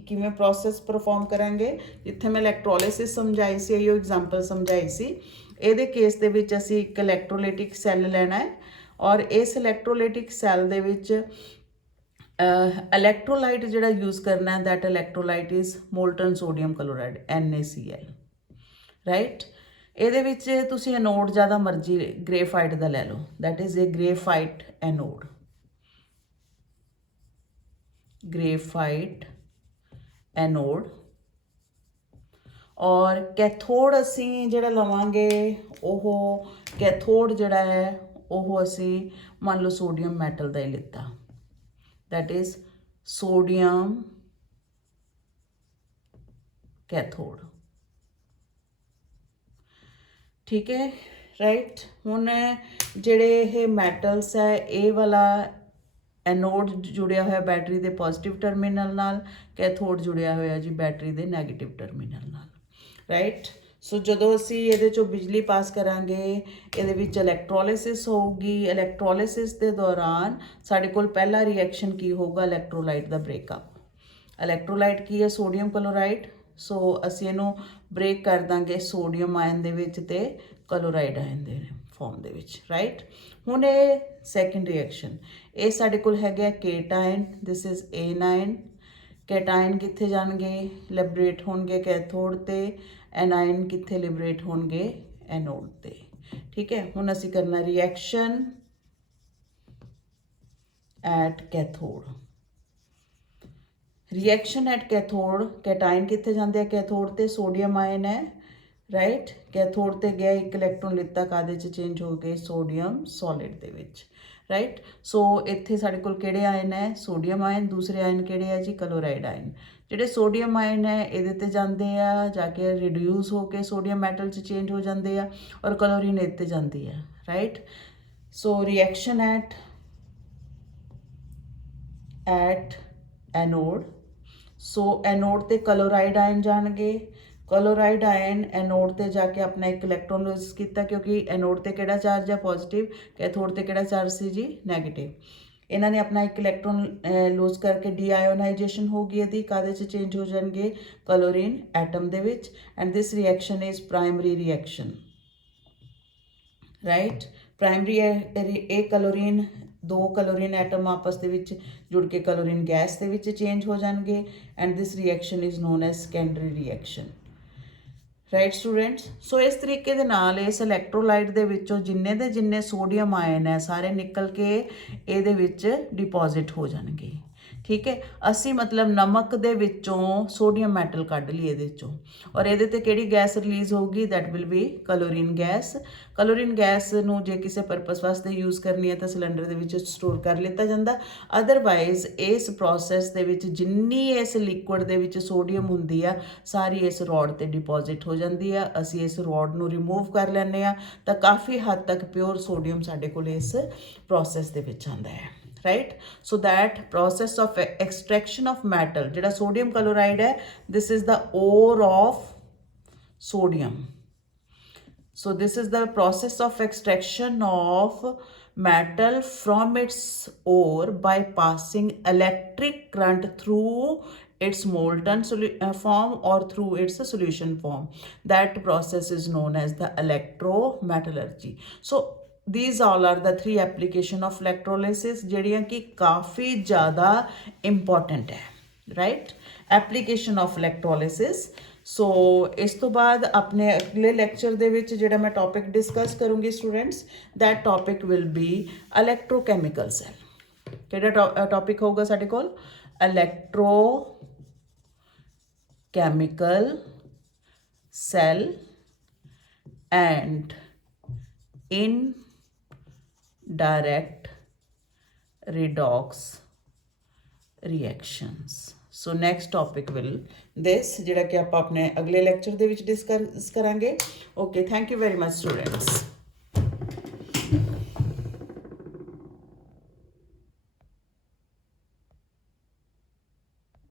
ਕਿਵੇਂ ਪ੍ਰੋਸੈਸ ਪਰਫਾਰਮ ਕਰਾਂਗੇ, ਜਿੱਥੇ ਮੈਂ ਇਲੈਕਟ੍ਰੋਲਿਸਿਸ ਸਮਝਾਈ ਸੀ ਇਹੋ ਐਗਜ਼ਾਮਪਲ ਸਮਝਾਈ ਸੀ, ਇਹਦੇ ਕੇਸ ਦੇ ਵਿੱਚ ਅਸੀਂ ਇੱਕ ਇਲੈਕਟ੍ਰੋਲਾਈਟਿਕ ਸੈੱਲ ਲੈਣਾ ਹੈ ਔਰ ਇਸ ਇਲੈਕਟ੍ਰੋਲਾਈਟਿਕ ਸੈੱਲ ਦੇ ਵਿੱਚ ਇਲੈਕਟ੍ਰੋਲਾਈਟ ਜਿਹੜਾ ਯੂਜ਼ ਕਰਨਾ ਹੈ that electrolyte is molten sodium chloride NaCl, right. ਇਹਦੇ ਵਿੱਚ ਤੁਸੀਂ ਐਨੋਡ ਜ਼ਿਆਦਾ ਮਰਜ਼ੀ ਗ੍ਰੇਫਾਈਟ ਦਾ ਲੈ ਲਓ, that is a graphite anode, ਔਰ ਕੈਥੋਡ ਅਸੀਂ ਜਿਹੜਾ ਲਵਾਂਗੇ ਉਹ ਕੈਥੋਡ ਜਿਹੜਾ ਹੈ ਉਹ ਅਸੀਂ ਮੰਨ ਲਓ ਸੋਡੀਅਮ ਮੈਟਲ ਦਾ ਹੀ ਲਿੱਤਾ, that is sodium cathode, ठीक है, राइट। ਹੁਣ ਜਿਹੜੇ ਇਹ ਮੈਟਲਸ ਹੈ ਇਹ ਵਾਲਾ ਐਨੋਡ ਜੁੜਿਆ ਹੋਇਆ ਬੈਟਰੀ ਦੇ ਪੋਜ਼ਿਟਿਵ ਟਰਮੀਨਲ ਨਾਲ, ਕੈਥੋਡ ਜੁੜਿਆ ਹੋਇਆ ਜੀ ਬੈਟਰੀ ਦੇ ਨੈਗੇਟਿਵ ਟਰਮੀਨਲ ਨਾਲ, ਰਾਈਟ। ਸੋ ਜਦੋਂ ਅਸੀਂ ਇਹਦੇ ਚੋਂ ਬਿਜਲੀ ਪਾਸ ਕਰਾਂਗੇ ਇਹਦੇ ਵਿੱਚ ਇਲੈਕਟ੍ਰੋਲਿਸਿਸ ਹੋਊਗੀ, ਇਲੈਕਟ੍ਰੋਲਿਸਿਸ ਦੇ ਦੌਰਾਨ ਸਾਡੇ ਕੋਲ ਪਹਿਲਾ ਰਿਐਕਸ਼ਨ ਕੀ ਹੋਊਗਾ, ਇਲੈਕਟ੍ਰੋਲਾਈਟ ਦਾ ਬ੍ਰੇਕਅਪ। ਇਲੈਕਟ੍ਰੋਲਾਈਟ ਕੀ ਹੈ ਸੋਡੀਅਮ ਕਲੋਰਾਈਡ, ਸੋ ਅਸੀਂ ਇਹਨੂੰ ਬ੍ਰੇਕ ਕਰ ਦਾਂਗੇ ਸੋਡੀਅਮ ਆਇਨ ਦੇ ਵਿੱਚ ਤੇ ਕਲੋਰਾਈਡ ਆਇਨ ਦੇ ਫਾਰਮ ਦੇ ਵਿੱਚ, ਰਾਈਟ। ਹੁਣ ਇਹ ਸੈਕਿੰਡ ਰਿਐਕਸ਼ਨ, ਇਹ ਸਾਡੇ ਕੋਲ ਹੈਗਾ ਕੇਟਾਇਨ, ਦਿਸ ਇਜ਼ A9, ਕੈਟਾਇਨ ਕਿੱਥੇ ਜਾਣਗੇ ਲਿਬਰੇਟ ਹੋਣਗੇ ਕੈਥੋਡ ਤੇ, ਐਨਾਇਨ ਕਿੱਥੇ ਲਿਬਰੇਟ ਹੋਣਗੇ ਐਨੋਡ ਤੇ, ਠੀਕ ਹੈ। ਹੁਣ ਅਸੀਂ ਕਰਨਾ ਰਿਐਕਸ਼ਨ ਐਟ ਕੈਥੋਡ, ਰਿਐਕਸ਼ਨ ਐਟ ਕੈਥੋਡ, ਕੈਟਾਇਨ ਕਿੱਥੇ ਜਾਂਦੇ ਆ ਕੈਥੋਡ ਤੇ, ਸੋਡੀਅਮ ਆਇਨ ਹੈ, ਰਾਈਟ। ਕੈਥੋਡ ਤੇ ਗਿਆ, ਇੱਕ ਇਲੈਕਟ੍ਰੋਨ ਲਿੱਤਾ, ਕਾਹਦੇ 'ਚ ਚੇਂਜ ਹੋ ਗਏ, ਸੋਡੀਅਮ ਸੋਲਿਡ ਦੇ ਵਿੱਚ, ਰਾਈਟ। ਸੋ ਇੱਥੇ ਸਾਡੇ ਕੋਲ ਕਿਹੜੇ ਆਇਨ ਹੈ, ਸੋਡੀਅਮ ਆਇਨ। ਦੂਸਰੇ ਆਇਨ ਕਿਹੜੇ ਹੈ ਜੀ, ਕਲੋਰਾਈਡ ਆਇਨ। ਜਿਹੜੇ ਸੋਡੀਅਮ ਆਇਨ ਹੈ ਇਹਦੇ ਤੇ ਜਾਂਦੇ ਆ, ਜਾ ਕੇ ਰਿਡਿਊਸ ਹੋ ਕੇ ਸੋਡੀਅਮ ਮੈਟਲ 'ਚ ਚੇਂਜ ਹੋ ਜਾਂਦੇ ਆ, ਔਰ ਕਲੋਰੀਨ ਇਹਦੇ ਤੇ ਜਾਂਦੀ ਹੈ, right. So reaction at anode. So anode ਤੇ ਕਲੋਰਾਈਡ ਆਇਨ ਜਾਣਗੇ। ਕਲੋਰਾਈਡ ਆਇਨ ਐਨੋਡ ਤੇ ਜਾ ਕੇ ਆਪਣਾ ਇੱਕ ਇਲੈਕਟ੍ਰੋਨ ਲੂਜ਼ ਕੀਤਾ, ਕਿਉਂਕਿ ਐਨੋਡ ਤੇ ਕਿਹੜਾ ਚਾਰਜ ਹੈ, ਪੋਜ਼ਿਟਿਵ। ਕੈਥੋਡ ਤੇ ਕਿਹੜਾ ਚਾਰਜ ਸੀ ਜੀ, ਨੈਗੇਟਿਵ। ਇਹਨਾਂ ਨੇ ਆਪਣਾ ਇੱਕ ਇਲੈਕਟ੍ਰੋਨ ਲੂਜ਼ ਕਰਕੇ ਡੀਆਇਓਨਾਈਜੇਸ਼ਨ ਹੋ ਗਈ ਇਹਦੀ, ਕਾਹਦੇ 'ਚ ਚੇਂਜ ਹੋ ਜਾਣਗੇ, ਕਲੋਰੀਨ ਐਟਮ ਦੇ ਵਿੱਚ। And this reaction is primary reaction, right. Primary ਇਹ ਕਲੋਰੀਨ, ਦੋ ਕਲੋਰੀਨ ਐਟਮ ਆਪਸ ਦੇ ਵਿੱਚ ਜੁੜ ਕੇ ਕਲੋਰੀਨ ਗੈਸ ਦੇ ਵਿੱਚ ਚੇਂਜ ਹੋ ਜਾਣਗੇ। And this reaction is known as secondary reaction, right students. So ਇਸ ਤਰੀਕੇ ਦੇ ਨਾਲ ਇਸ ਇਲੈਕਟ੍ਰੋਲਾਈਟ ਦੇ ਵਿੱਚੋਂ ਜਿੰਨੇ ਦੇ ਜਿੰਨੇ ਸੋਡੀਅਮ ਆਇਨ ਹੈ ਸਾਰੇ ਨਿਕਲ ਕੇ ਇਹਦੇ ਵਿੱਚ ਡਿਪੋਜ਼ਿਟ ਹੋ ਜਾਣਗੇ, ਠੀਕ ਹੈ। ਅਸੀਂ ਮਤਲਬ ਨਮਕ ਦੇ ਵਿੱਚੋਂ ਸੋਡੀਅਮ ਮੈਟਲ ਕੱਢ ਲਈ ਇਹਦੇ ਵਿੱਚੋਂ, ਔਰ ਇਹਦੇ ਤੇ ਕਿਹੜੀ ਗੈਸ ਰਿਲੀਜ਼ ਹੋਊਗੀ, that will be chlorine gas. Chlorine gas ਨੂੰ ਜੇ ਕਿਸੇ ਪਰਪਸ ਵਾਸਤੇ ਯੂਜ਼ ਕਰਨੀ ਹੈ ਤਾਂ ਸਿਲੰਡਰ ਦੇ ਵਿੱਚ ਸਟੋਰ ਕਰ ਲਿੱਤਾ ਜਾਂਦਾ। ਅਦਰਵਾਈਜ਼ ਇਸ ਪ੍ਰੋਸੈਸ ਦੇ ਵਿੱਚ ਜਿੰਨੀ ਇਸ ਲਿਕੁਇਡ ਦੇ ਵਿੱਚ ਸੋਡੀਅਮ ਹੁੰਦੀ ਆ ਸਾਰੀ ਇਸ ਰੋਡ ਤੇ ਡਿਪੋਜ਼ਿਟ ਹੋ ਜਾਂਦੀ ਆ। ਅਸੀਂ ਇਸ ਰੋਡ ਨੂੰ ਰਿਮੂਵ ਕਰ ਲੈਂਦੇ ਆ ਤਾਂ ਕਾਫੀ ਹੱਦ ਤੱਕ ਪਿਓਰ ਸੋਡੀਅਮ ਸਾਡੇ ਕੋਲ ਇਸ ਪ੍ਰੋਸੈਸ ਦੇ ਵਿੱਚ ਆਉਂਦਾ ਹੈ, right? So that process of extraction of metal, jada sodium chloride hai, this is the ore of sodium. So this is the process of extraction of metal from its ore by passing electric current through its molten form or through its solution form. That process is known as the electrometallurgy. So these all are the three application of electrolysis ਜਿਹੜੀਆਂ ਕਿ ਕਾਫੀ ਜ਼ਿਆਦਾ important ਹੈ, right? Application of electrolysis. ਸੋ ਇਸ ਤੋਂ ਬਾਅਦ ਆਪਣੇ ਅਗਲੇ lecture ਦੇ ਵਿੱਚ ਜਿਹੜਾ ਮੈਂ ਟੌਪਿਕ ਡਿਸਕਸ ਕਰੂੰਗੀ students, that topic will be electrochemical cell. ਕਿਹੜਾ ਟੌਪਿਕ ਹੋਊਗਾ ਸਾਡੇ ਕੋਲ, electrochemical cell and indirect redox reactions. So next topic will this ਜਿਹੜਾ ਕਿ ਆਪਾਂ ਆਪਣੇ ਅਗਲੇ ਲੈਕਚਰ ਦੇ ਵਿੱਚ ਡਿਸਕਸ ਕਰਾਂਗੇ। Okay, thank you very much students.